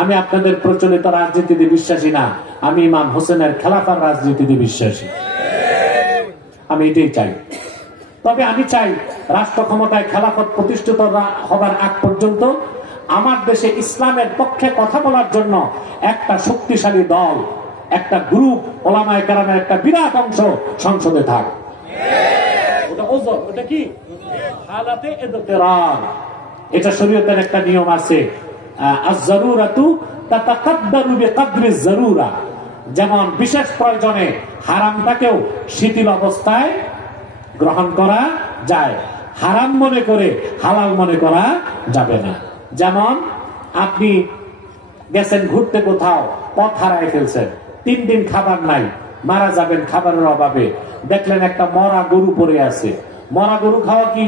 আমি আপনাদের প্রচলিত রাজনীতিতে বিশ্বাসী না, আমি ইমাম হোসেনের খেলাফার রাজনীতিতে বিশ্বাসী। আমি এটাই চাই। তবে আমি চাই রাষ্ট্র ক্ষমতায় খেলাফত প্রতিষ্ঠিত হবার আগ পর্যন্ত আমার দেশে ইসলামের পক্ষে কথা বলার জন্য একটা শক্তিশালী দল, একটা গ্রুপ, ওলামায়ে কেরামের একটা বিরাট অংশ সংসদে থাক। ওটা কি হালাতে ইদতিরার, এটা শরীয়তের একটা নিয়ম আছে। আয-যারুরাতু তাতাকাদ্দারু বিকদরি যারুরা, যেমন বিশেষ প্রয়োজনে হারামটাকেও শিথিল অবস্থায় গ্রহণ করা যায়, হারাম মনে করে হালাল মনে করা যাবে না। যেমন আপনি গেছেন ঘুরতে, কোথাও পথ হারায় ফেলছেন, 3 দিন খাবার নাই, মারা যাবেন খাবারের অভাবে, দেখলেন একটা মরা গরু পড়ে আছে। মরা গরু খাওয়া কি?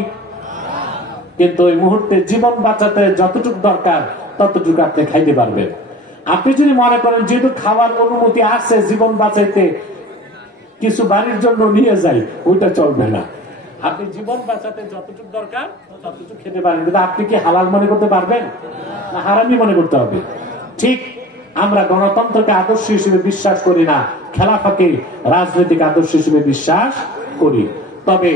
কিন্তু ওই মুহূর্তে জীবন বাঁচাতে যতটুকু দরকার ততটুকু আপনি খাইতে পারবেন। আপনি যদি মনে করেন যেহেতু খাওয়ার অনুমতি আছে, জীবন বাঁচাইতে কিছু বাড়ির জন্য নিয়ে যাই, ওইটা চলবে না। আপনি জীবন বাঁচাতে যতটুকু দরকার ততটুকু খেতে পারেন, কিন্তু আপনি কি হালাল মনে করতে পারবেন না হারামি মনে করতে হবে? ঠিক আমরা গণতন্ত্রকে আদর্শ হিসেবে বিশ্বাস করি না, খেলাফাকে রাজনৈতিক আদর্শ হিসেবে বিশ্বাস করি। তবে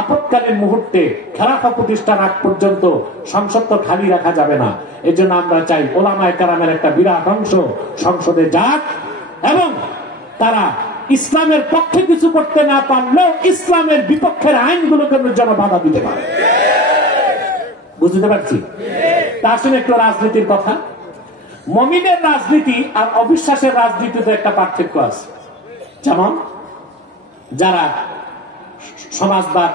আপৎকালীন মুহূর্তে খেলাফা প্রতিষ্ঠার আগ পর্যন্ত সংসদ তো খালি রাখা যাবে না। এই জন্য আমরা চাই ওলামায়ে কেরামের একটা বিরাট অংশ সংসদে যাক এবং তারা ইসলামের পক্ষে কিছু করতে না পারলেও ইসলামের বিপক্ষের আইনগুলোকে যেন বাধা দিতে পারে। বুঝতে পারছি? তা আসলে একটু রাজনীতির কথা। মুমিনের রাজনীতি আর অবিশ্বাসের রাজনীতিতে একটা পার্থক্য আছে। যেমন যারা সমাজবাদ,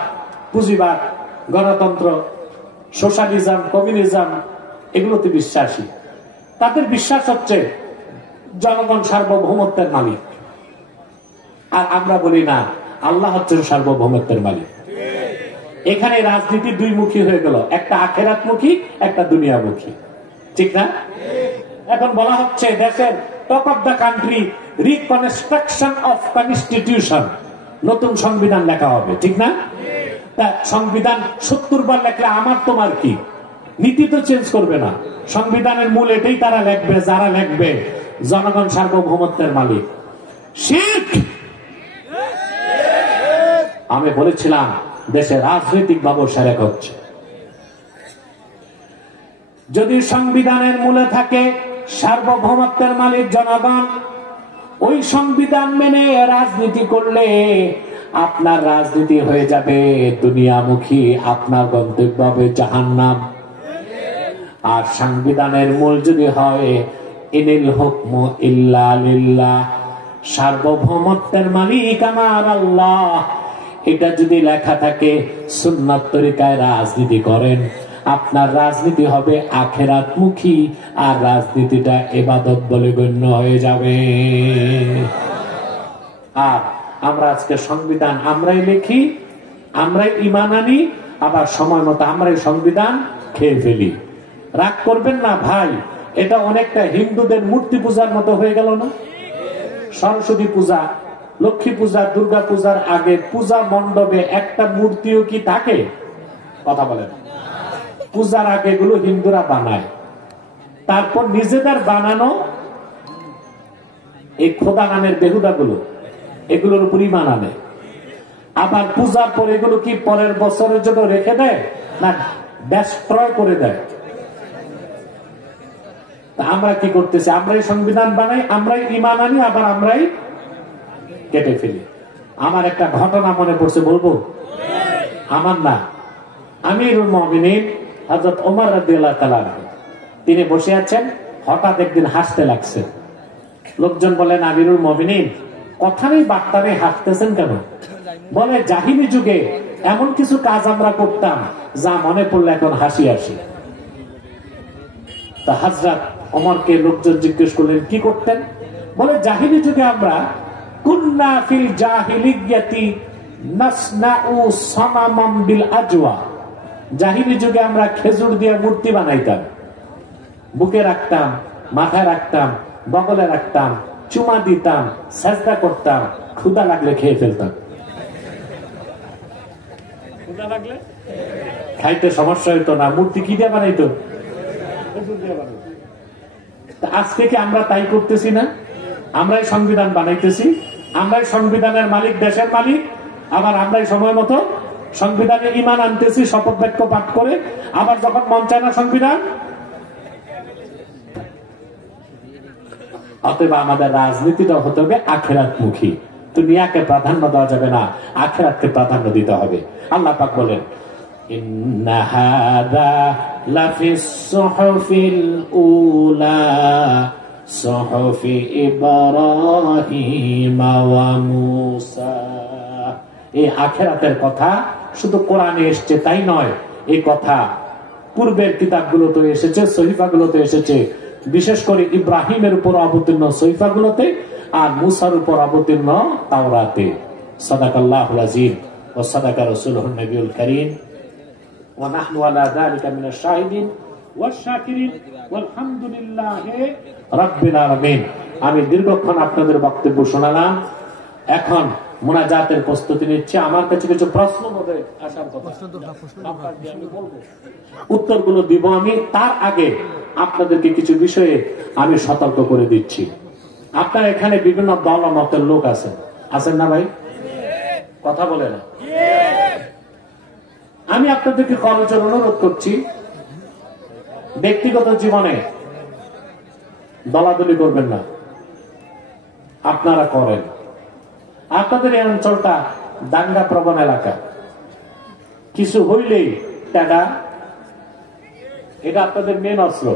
পুঁজিবাদ, গণতন্ত্র, সোশ্যালিজম, কমিউনিজম এগুলোতে বিশ্বাসী, তাদের বিশ্বাস হচ্ছে জনগণ সার্বভৌমত্বের মালিক। আর আমরা বলি না, আল্লাহ হচ্ছেন সার্বভৌমত্বের মালিক। এখানে রাজনীতি দুই মুখী হয়ে গেল, একটা আখেরাতমুখী, একটা দুনিয়ামুখী, ঠিক না? এখন বলা হচ্ছে দেশের talk of the country reconstruction of constitution, নতুন সংবিধান লেখা হবে, ঠিক না? তা সংবিধান 70 বার লেখলে আমার তোমার কি? নীতি তো চেঞ্জ করবে না, সংবিধানের মূল এটাই তারা লিখবে যারা লিখবে জনগণ সার্বভৌমত্বের মালিক। শিখ আমি বলেছিলাম দেশে রাজনৈতিক ভাবে সেরেক হচ্ছে। যদি সংবিধানের মূলে থাকে সার্বভৌমত্বের মালিক জনগণ, ওই সংবিধান মেনে রাজনীতি করলে আপনার রাজনীতি হয়ে যাবে দুনিয়ামুখী, আপনার গন্তব্য হবে জাহান্নাম। আর সংবিধানের মূল যদি হয় ইনিল হুকমু ইল্লা লিল্লাহ, সার্বভৌমত্বের মালিক আমার আল্লাহ, এটা যদি লেখা থাকে সুন্নাত তরিকায় রাজনীতি করেন, আপনার রাজনীতি হবে আখেরাতমুখী, আর রাজনীতিটা ইবাদত বলে গণ্য হয়ে যাবে। আর আমরা আজকে সংবিধান আমরাই লিখি, আমরাই ঈমান আনি, আবার সময় মতো আমরাই সংবিধান খেয়ে ফেলি। রাগ করবেন না ভাই, এটা অনেকটা হিন্দুদের মূর্তি পূজার মতো হয়ে গেল না? সরস্বতী পূজা, লক্ষ্মী পূজা, দুর্গা পূজার আগে পূজা মণ্ডপে একটা মূর্তিও কি থাকে? কথা বলেন। পূজার আগে এগুলো হিন্দুরা বানায়, তারপর নিজেদের বানানো এই খোদা নামের বেহুদা গুলো এগুলোর উপরই বানানে। আবার পূজার পর এগুলো কি পরের বছরের জন্য রেখে দেয় না ডেস্ট্রয় করে দেয়? আমরা কি করতেছি? আমরাই সংবিধান বানাই, আমরাই ঈমান আনি, আবার আমরাই কেটে ফেলি। আমার একটা ঘটনা মনে পড়ছে, বলবো? আমার না, আমিরুল মুমিনিন হযরত ওমর রাদিয়াল্লাহু তাআলা তিনি বসে আছেন, হঠাৎ একদিন হাসতে লাগছে। লোকজন বলেন, আমিরুল মুমিনিন কথা নেই বার্তা নেই হাসতেছেন কেন? বলে, জাহিলি যুগে এমন কিছু কাজ আমরা করতাম যা মনে পড়লে এখন হাসি আসে। তা হযরত ওমরকে লোকজন জিজ্ঞেস করলেন কি করতেন? বলে, জাহিলি যুগে আমরা কুন্না ফিল জাহিলিয়াতি নাসনাউ সানামাম বিল আজওয়া, জাহিলি যুগে আমরা খেজুর দিয়ে মূর্তি বানাইতাম, বুকে রাখতাম, মাথায় রাখতাম, বগলে রাখতাম, চুমা দিতাম, সাজদা করতাম, ক্ষুধা লাগলে খেয়ে ফেলতাম। ক্ষুধা লাগলে খাইতে সমস্যা হইতো না, মূর্তি কি দিয়ে বানাইতো? খেজুর দিয়ে বানাইতো। আজকে কি আমরা তাই করতেছি না? আমরাই সংবিধান বানাইতেছি, আমরাই সংবিধানের মালিক, দেশের মালিক, আবার আমরাই সময় মতো সংবিধানে ঈমান আনতেছি শপথ বাক্য পাঠ করে, আবার যখন মন চায় না সংবিধান। অতএব আমাদের রাজনীতিটা হতে হবে আখিরাতমুখী, দুনিয়াকে প্রাধান্য দেওয়া যাবে না, আখিরাতকে প্রাধান্য দিতে হবে। আল্লাহ পাক বলেন, ইন্না হাযা লাফিস সুহুফিল উলা সুহুফি ইব্রাহিম ওয়া মূসা। এই আখিরাতের কথা শুধু কোরআনে এসেছে তাই নয়, এই কথা পূর্বের কিতাবগুলোতে এসেছে, সহিফাগুলোতে এসেছে, বিশেষ করে ইব্রাহিমের উপর অবতীর্ণ সহিফাগুলোতে আর মূসার উপর অবতীর্ণ তাওরাতে। সাদাকাল্লাহুল আযীম ওয়া সাদাকা রাসূলুহুন নবিয়ুল কারীম ওয়া নাহনু আলা যালিকা মিনাশ শাহিদিন ওয়াশ শাকিরিন ওয়ালহামদুলিল্লাহি রাব্বিল আলামিন। আমি দীর্ঘক্ষণ আপনাদের বক্তব্য শোনালাম, এখন মুনাজাতের প্রস্তুতি নিচ্ছে। আমার কাছে কিছু প্রশ্ন মধ্যে আসার কথা, উত্তরগুলো দিব আমি। তার আগে আপনাদেরকে কিছু বিষয়ে আমি সতর্ক করে দিচ্ছি। আপনার এখানে বিভিন্ন দল মতের লোক আছেন না ভাই? কথা বলে না। আমি আপনাদেরকে করজোর অনুরোধ করছি, ব্যক্তিগত জীবনে দলাদলি করবেন না। আপনারা করেন, আপনাদের এই অঞ্চলটা দাঙ্গা প্রবণ এলাকা, কিছু হইলেই টাকা, এটা আপনাদের মেন অস্ত্র।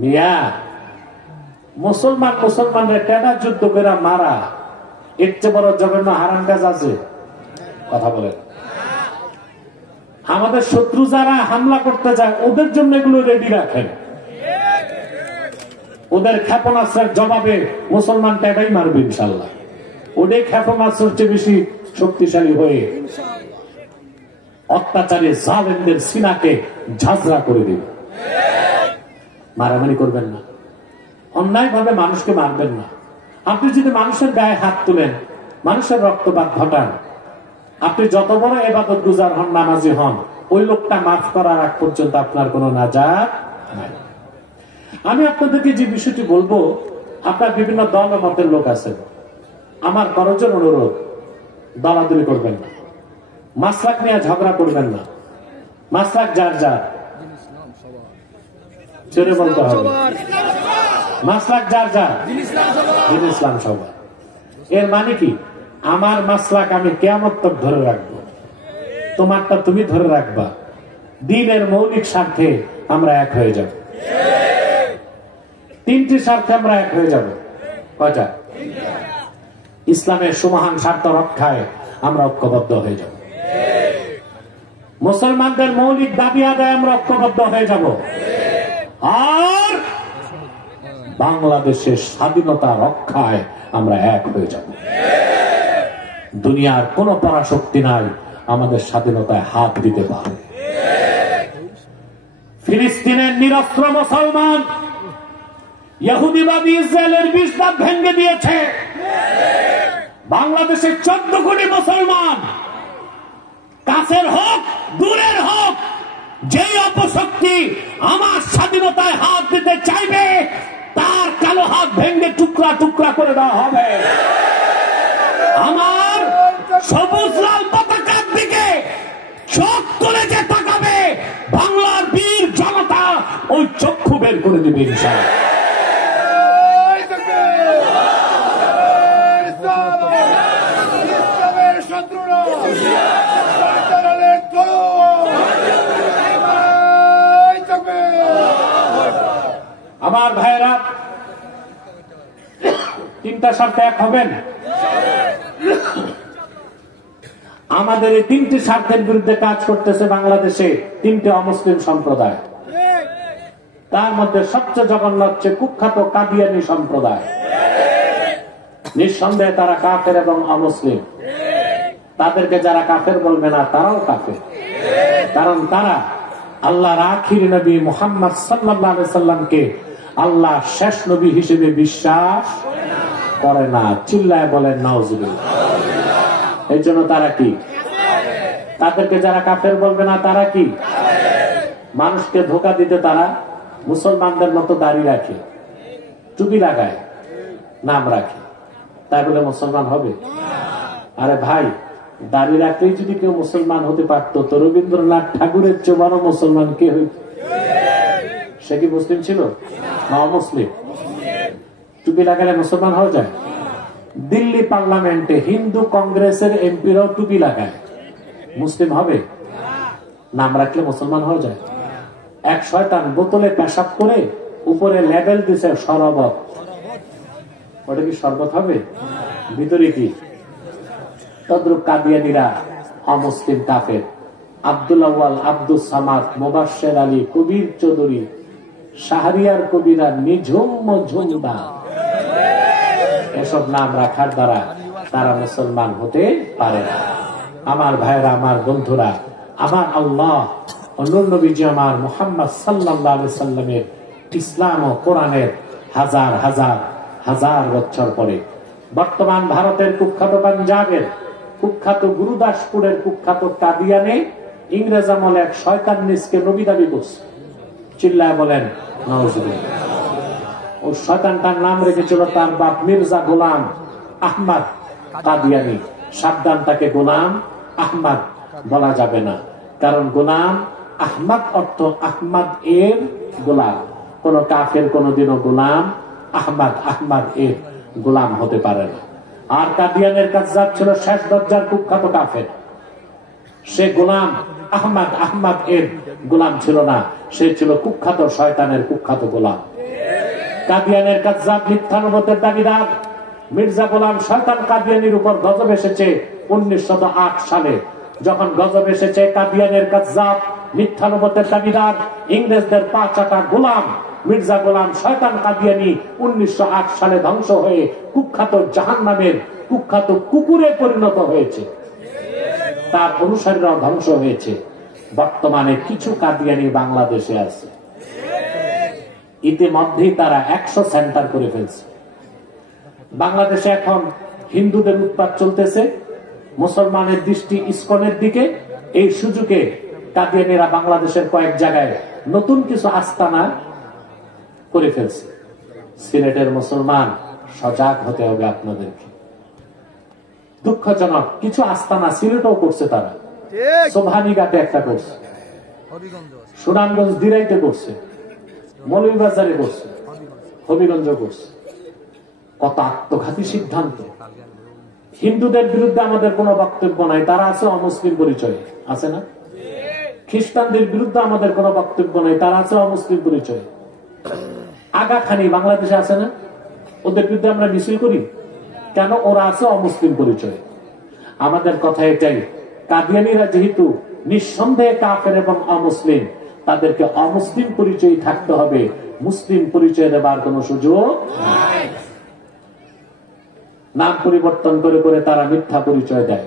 মিয়া মুসলমানরা টাকা যুদ্ধ করে মারা, এর চেয়ে বড় জঘন্য হারাম কাজ আছে? কথা বলেন। আমাদের শত্রু যারা হামলা করতে যায় ওদের জন্য এগুলো রেডি রাখেন, ওদের ক্ষেপণাস্ত্রের জবাবে মুসলমান টাকাই মারবে ইনশাল্লাহ। ওটাই ক্ষেপণাস্ত্রের চেয়ে বেশি শক্তিশালী হয়ে অত্যাচারী জালেমদের সিনাকে ঝাঁঝরা করে দিবে। মারামারি করবেন না, অন্যায় ভাবে মানুষকে মারবেন না। আপনি যদি মানুষের গায়ে হাত তুলেন, মানুষের রক্তপাত ঘটান, আপনি যত বড় ইবাদত গুজার হন, নামাজি হন, ওই লোকটা মাফ করার আগ পর্যন্ত আপনার কোনো নাজাত নাই। আমি আপনাদেরকে যে বিষয়টি বলবো, আপনার বিভিন্ন দল ও মতের লোক আছেন, আমার করজোর অনুরোধ, দলাদলি করবেন না, মাসলাক নিয়ে ঝগড়া করবেন না। মাসলাক যার যার, ছেড়ে বলতে হবে, মাসলাক যার যার, দিন ইসলাম সবার। এর মানে কি, আমার মাসলাক আমি কিয়ামত তক ধরে রাখবো, তোমারটা তুমি ধরে রাখবা। দ্বীনের মৌলিক স্বার্থে আমরা এক হয়ে যাব, তিনটি স্বার্থে আমরা এক হয়ে যাব। কয়টা? ইসলামের সুমহান স্বার্থ রক্ষায় আমরা ঐক্যবদ্ধ হয়ে যাব, মুসলমানদের মৌলিক দাবি আদায় আমরা ঐক্যবদ্ধ হয়ে যাব, আর বাংলাদেশের স্বাধীনতা রক্ষায় আমরা এক হয়ে যাব। দুনিয়ার কোন পরাশক্তি নাই আমাদের স্বাধীনতায় হাত দিতে পারে। ফিলিস্তিনের নিরস্ত্র মুসলমান ইহুদিবাদী ইসরায়েলের 20 দাঁত ভেঙে দিয়েছে। বাংলাদেশের 14 কোটি মুসলমান, কাছের হোক দূরের হোক, যেই অপশক্তি আমার স্বাধীনতায় হাত দিতে চাইবে, তার কালো হাত ভেঙে টুকরা টুকরা করে দেওয়া হবে। আমার সবুজ লাল পতাকার দিকে চোখ তুলে যে তাকাবে, বাংলার বীর জনতা ওই চক্ষু বের করে দিবে ইনশাআল্লাহ। আমার ভাইয়েরা, তিনটা স্বার্থে এক হবেন। আমাদের এই তিনটি স্বার্থের বিরুদ্ধে কাজ করতেছে বাংলাদেশে 3টে অমুসলিম সম্প্রদায়। তার মধ্যে সবচেয়ে জঘন্য হচ্ছে কুখ্যাত কাদিয়ানী সম্প্রদায়। নিঃসন্দেহে তারা কাফের এবং অমুসলিম। তাদেরকে যারা কাফের বলবে না, তারাও কাফের, কারণ তারা আল্লাহর আখির নবী মুহাম্মদ সাল্লাল্লাহু আলাইহি সাল্লামকে আল্লাহ শেষ নবী হিসেবে বিশ্বাস করে না। চিল্লায় বলেন নাউজুবিল্লাহ। এর জন্য তারা কি? তাদেরকে যারা কাফের বলবে না, তারা কি? মানুষকে ধোঁকা দিতে তারা মুসলমানদের মতো দাড়ি রাখে, টুপি লাগায়, নাম রাখে, তাই বলে মুসলমান হবে? আরে ভাই, দাড়ি রাখলেই যদি কেউ মুসলমান হতে পারতো, তো রবীন্দ্রনাথ ঠাকুরের চেয়ে বড় মুসলমান কে হইত? সে কি মুসলিম ছিল না অমুসলিম? টুপি লাগালে মুসলমান হয়ে যায়? দিল্লি পার্লামেন্টে হিন্দু কংগ্রেসের এমপিরাও টুপি লাগায়, মুসলিম হবে? নাম রাখলে মুসলমান হয়ে যায়? এক শয়তান বোতলে পেশাব করে উপরে লেবেল দিছে শরবত, ওটা কি শরবত হবে? ভিতরে কি? তদ্রুপ কাদিয়ানীরা অমুসলিম কাফের। আব্দুল আউয়াল, আব্দুল সামাদ, মুবাশশির আলী, কবির চৌধুরী, শাহরিয়ার কবিরা, নিঝুম ঝুমদা, এসব নাম রাখার দ্বারা তারা মুসলমান হতে পারে না। আমার ভাইরা, আমার বন্ধুরা, আমার আল্লাহ নবীজি আমার মুহাম্মদ সাল্লাল্লাহু আলাইহি সাল্লামের ইসলাম ও কোরআনের হাজার হাজার হাজার বছর পরে বর্তমান ভারতের কুখ্যাত পাঞ্জাবের কুখ্যাত গুরুদাসপুরের কুখ্যাত কাদিয়ানে ইংরেজ আমলে এক শয়তান নিজকে নবী দাবি করছে। চিল্লায় বলেন নাউজুবিল্লাহ। ও শয়তানটার নাম রেখেছিল তার বাপ মির্জা গোলাম আহমদ কাদিয়ানী। সাবধান, তাকে গোলাম আহমদ বলা যাবে না, কারণ গোলাম আহমদ অর্থ আহমদ এর গোলাম। কোন কাফের কোনদিনও গোলাম আহমদ এর গোলাম হতে পারে না। আর কাদিয়ানের কাজ্জাব ছিল শেষ দরজার কুখ্যাত কাফের। সে গোলাম আহমদ এর গোলাম ছিল না, সে ছিল কুখ্যাত শয়তানের কুখ্যাত গোলাম। কাদিয়ানের কাজ্জাব মিথ্যানুবতের দাবিদার মির্জা গোলাম শয়তান কাদিয়ানির উপর গজব এসেছে 1908 সালে। যখন গজব এসেছে, কাদিয়ানের কাজ্জাব মিথ্যানুবতের দাবিদার ইংরেজদের পা চাটা গোলাম মির্জা গোলাম শয়তান কাদিয়ানি 1908 সালে ধ্বংস হয়ে কুখ্যাত জাহান্নামের কুখ্যাত কুকুরে পরিণত হয়েছে। তার অনুসারীরাও ধ্বংস হয়েছে। বর্তমানে কিছু কাদিয়ানি বাংলাদেশে আছে, ইতিমধ্যেই তারা 100 সেন্টার করে ফেলছে। বাংলাদেশে এখন হিন্দুদের উৎপাত চলতেছে, মুসলমানের দৃষ্টি ইসকনের দিকে। এই সুযোগে কাদিয়ানিরা বাংলাদেশের কয়েক জায়গায় নতুন কিছু আস্তানা করে ফেলছে। সিলেটের মুসলমান, সজাগ হতে হবে আপনাদেরকে। দুঃখজনক, কিছু আস্তানা সিলেটও করছে তারা। সোভানীঘাটে একটা করছে, সুনামগঞ্জ দিরাইতে করছে, মৌলভীবাজারে করছে, হবিগঞ্জ করছে। কত আত্মঘাতী সিদ্ধান্ত! হিন্দুদের বিরুদ্ধে আমাদের কোনো বক্তব্য নাই, তারা আছে অমুসলিম পরিচয়, আছে না? খ্রিস্টানদের বিরুদ্ধে আমাদের কোনো বক্তব্য নাই, তারা আছে অমুসলিম পরিচয়। আগাখানি বাংলাদেশে আছে না? ওদের বিরুদ্ধে আমরা মিছিল করি কেন? ওরা আছে অমুসলিম পরিচয়। আমাদের কথা এটাই, কাদিয়ানীরা যেহেতু নিঃসন্দেহে কাফের এবং অমুসলিম, তাদেরকে অমুসলিম পরিচয় থাকতে হবে, মুসলিম পরিচয় দেবার কোন সুযোগ নাই। নাম পরিবর্তন করে করে তারা মিথ্যা পরিচয় দেয়।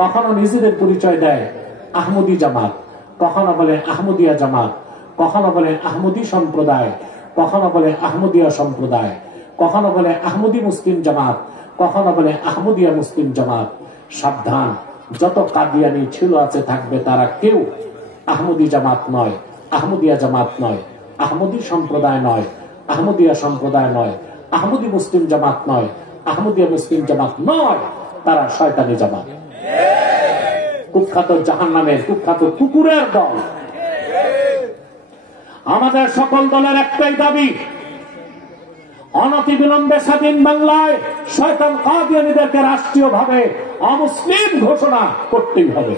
কখনো নিজেদের পরিচয় দেয় আহমদী জামাত, কখনো বলে আহমদিয়া জামাত, কখনো বলে আহমদী সম্প্রদায়, কখনো বলে আহমদিয়া সম্প্রদায়, কখনো বলে আহমদী মুসলিম জামাত, কখনো বলে আহমদিয়া মুসলিম জামাত। সাবধান, যত কাদিয়ানি ছিল আছে থাকবে, তারা কেউ আহমদী জামাত নয়, আহমদিয়া জামাত নয়, আহমদী সম্প্রদায় নয়, আহমদিয়া সম্প্রদায় নয়, আহমদী মুসলিম জামাত নয়, আহমদিয়া মুসলিম জামাত নয়, তারা শয়তানি জামাত, কুখ্যাত জাহান্নামের কুখ্যাত কুকুরের দল। আমাদের সকল দলের একটাই দাবি, অনতিবিলম্বে স্বাধীন বাংলায় শয়তান কাদিয়ানীদেরকে রাষ্ট্রীয়ভাবে অমুসলিম ঘোষণা করতেই হবে,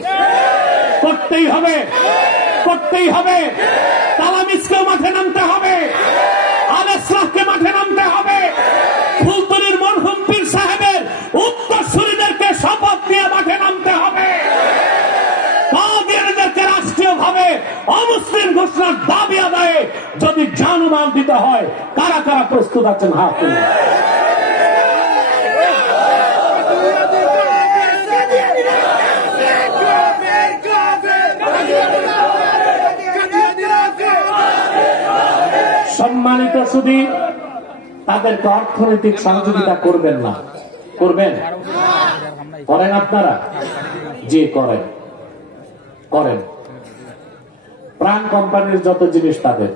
করতেই হবে, করতেই হবে। তালামিজকে মাঠে নামতে হবে, আল-ইসলাহকে মাঠে নামতে হবে, ফুলতলির মরহুম পীর সাহেবের উত্তরসূরিদেরকে শপথ নিয়ে মাঠে নামতে হবে। কাদিয়ানীদেরকে রাষ্ট্রীয়ভাবে অমুসলিম ঘোষণার দাবি আদায়ে যদি জানমাল দিতে হয়, কারা কারা প্রস্তুত আছেন হাত তুলুন। সম্মানিত সুধী, তাদেরকে অর্থনৈতিক সহযোগিতা করবেন না, করবেন? করেন আপনারা? যে করেন, করেন। প্রাণ কোম্পানির যত জিনিস তাদের,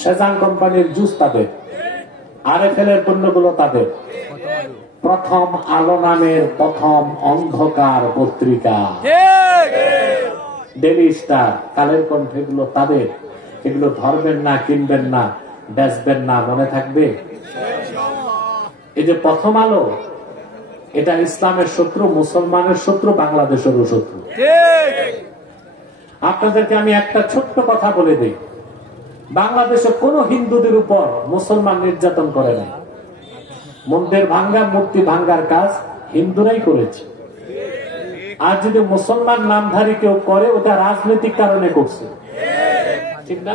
সেজান কোম্পানির জুস তাদের, RFL এর পণ্যগুলো তাদের, প্রথম আলো নামের প্রথম অন্ধকার পত্রিকা, ডেইলি স্টার, কালের কণ্ঠ, এগুলো তাদের। এগুলো ধরবেন না, কিনবেন না, বেচবেন না, মনে থাকবে। এই যে প্রথম আলো, এটা ইসলামের শত্রু, মুসলমানের শত্রু, বাংলাদেশেরও শত্রু। আপনাদেরকে আমি একটা ছোট্ট কথা বলে দিই, বাংলাদেশে কোন হিন্দুদের উপর মুসলমান নির্যাতন করে নাই। মন্দির ভাঙ্গা, মূর্তি ভাঙ্গার কাজ হিন্দুরাই করেছে। আর যদি মুসলমান নামধারী কেউ করে, ওটা রাজনৈতিক কারণে করছে, ঠিক না?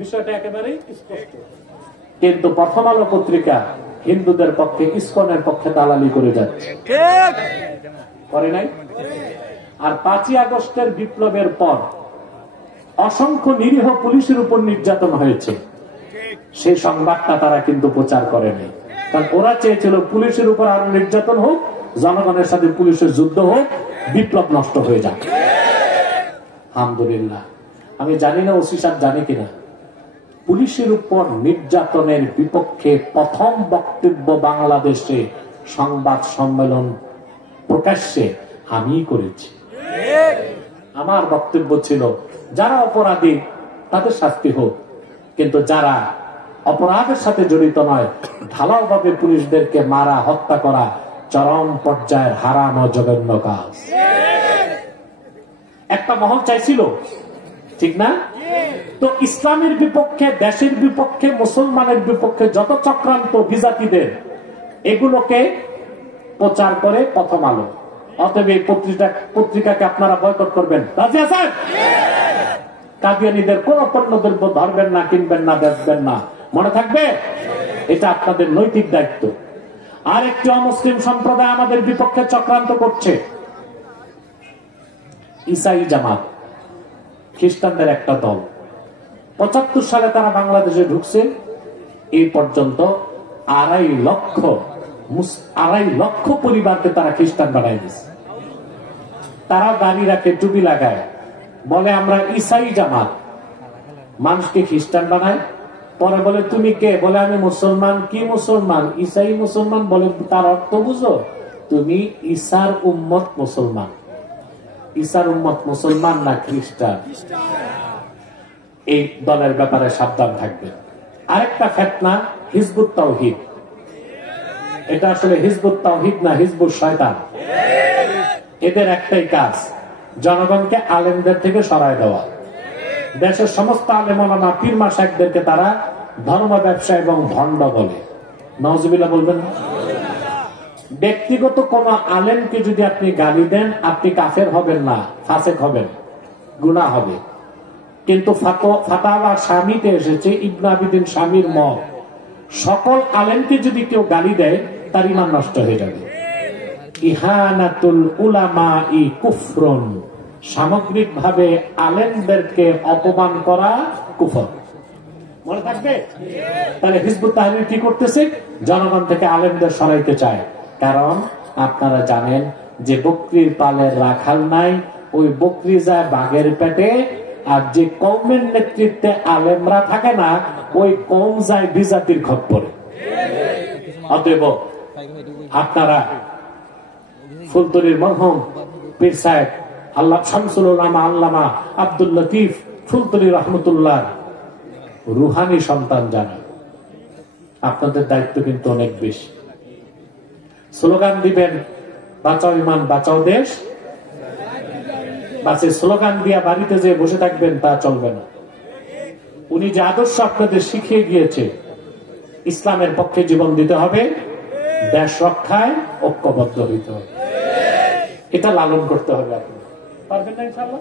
বিষয়টা একেবারেই স্পষ্ট। কিন্তু প্রথম আলো পত্রিকা হিন্দুদের পক্ষে, ইসকনের পক্ষে দালালি করে যাচ্ছে, করে নাই? আর 5ই আগস্টের বিপ্লবের পর অসংখ্য নিরীহ পুলিশের উপর নির্যাতন হয়েছে, সেই সংবাদটা তারা কিন্তু প্রচার করে নাই। কারণ ওরা চেয়েছিল পুলিশের উপর আরো নির্যাতন হোক, জনগণের সাথে পুলিশের যুদ্ধ হোক, বিপ্লব নষ্ট হয়ে যাক। আলহামদুলিল্লাহ, আমি জানি না ওসি সাহেব জানে কিনা, পুলিশের উপর নির্যাতনের বিপক্ষে প্রথম বক্তব্য বাংলাদেশে সংবাদ সম্মেলন প্রকাশ্যে আমি করেছি। আমার বক্তব্য ছিল, যারা অপরাধী তাদের শাস্তি হোক, কিন্তু যারা অপরাধের সাথে জড়িত নয়, ঢালাও ভাবে পুলিশদেরকে মারা, হত্যা করা চরম পর্যায়ের হারাম ও জঘন্য কাজ। একটা মহল চাইছিল, ঠিক না? তো ইসলামের বিপক্ষে, দেশের বিপক্ষে, মুসলমানের বিপক্ষে যত চক্রান্ত বিজাতিদের, এগুলোকে প্রচার করে প্রথম আলো। অতএব এই পত্রিকাকে আপনারা বয়কট করবেন, রাজি আছেন? কাদিয়ানীদের কোন পণ্যদ্রব্য ধরবেন না, কিনবেন না, বেচবেন না, মনে থাকবে? এটা আপনাদের নৈতিক দায়িত্ব। আর একটি অমুসলিম সম্প্রদায় আমাদের বিপক্ষে চক্রান্ত করছে, ইসাই জামাত, খ্রিস্টানদের একটা দল। 75 সালে তারা বাংলাদেশে ঢুকছে। এই পর্যন্ত 2.5 লক্ষ পরিবারকে তারা খ্রিস্টান বানাই দিচ্ছে। তারা দাড়ি রাখে, টুপি লাগায়, বলে আমরা ইসাই জামাত, মানুষকে খ্রিস্টান বানায়। পরে বলে তুমি কে? বলে আমি মুসলমান। কি মুসলমান? ইসাই মুসলমান। বলে তার অর্থ বুঝো, তুমি ঈসার উম্মত মুসলমান। ঈসার উম্মত মুসলমান না খ্রিস্টান। এই দলের ব্যাপারে সাবধান থাকবেন। আরেকটা ফিতনা হিজবুত তাওহীদ। এটা আসলে হিজবুত তাওহীদ না, হিজবুত শয়তান। এদের একটাই কাজ, জনগণকে আলেমদের থেকে সরায় দেওয়া। দেশের সমস্ত আলেম ওলামা, পীর মাশায়েখদেরকে তারা ধর্ম ব্যবসা এবং ভণ্ড বলে। নাউজুবিল্লাহ বলবেন না? ব্যক্তিগত কোন আলেমকে যদি আপনি গালি দেন, আপনি কাফের হবেন না, ফাসেক হবেন, গুনাহ হবে। কিন্তু ফাতাওয়া শামীতে এসেছে, ইবনে আবিদিন শামীর মত, সকল আলেমকে যদি কেউ গালি দেয় তার ঈমান নষ্ট হয়ে যাবে। ইহানাতুল উলামাই কুফরুন, সামগ্রিকভাবে আলেমদেরকে অপমান করা কুফর। মনে থাকবে? তাহলে হিজবুত তাহরীর কি করতেছে? জনগণ থেকে আলেমদের সরাইতে চায়। কারণ আপনারা জানেন যে বকরির পালের রাখাল নাই, ওই বকরি যায় বাঘের পেটে। আর যে কওমের নেতৃত্বে আলেমরা থাকে না, ওই কওম যায় বিজাতির খপ্পরে। অতএব আপনারা ফুলতলির মরহুম পীর সাহেব আল্লাহ শামসুল উলামা আল্লামা আব্দুল লতিফ ফুলতলি রহমতুল্লাহ রুহানি সন্তান জানা, আপনাদের দায়িত্ব কিন্তু অনেক বেশি। স্লোগান দিবেন, বাঁচাও ইমান, বাঁচাও দেশ। বাসে স্লোগান দিয়া বাড়িতে যে বসে থাকবেন তা চলবে না। উনি যে আদর্শ আপনাদের শিখিয়ে গিয়েছে, ইসলামের পক্ষে জীবন দিতে হবে, দেশ রক্ষায় ঐক্যবদ্ধ হইতে হবে, এটা লালন করতে হবে। আপনি পারবেন না ইনশাআল্লাহ?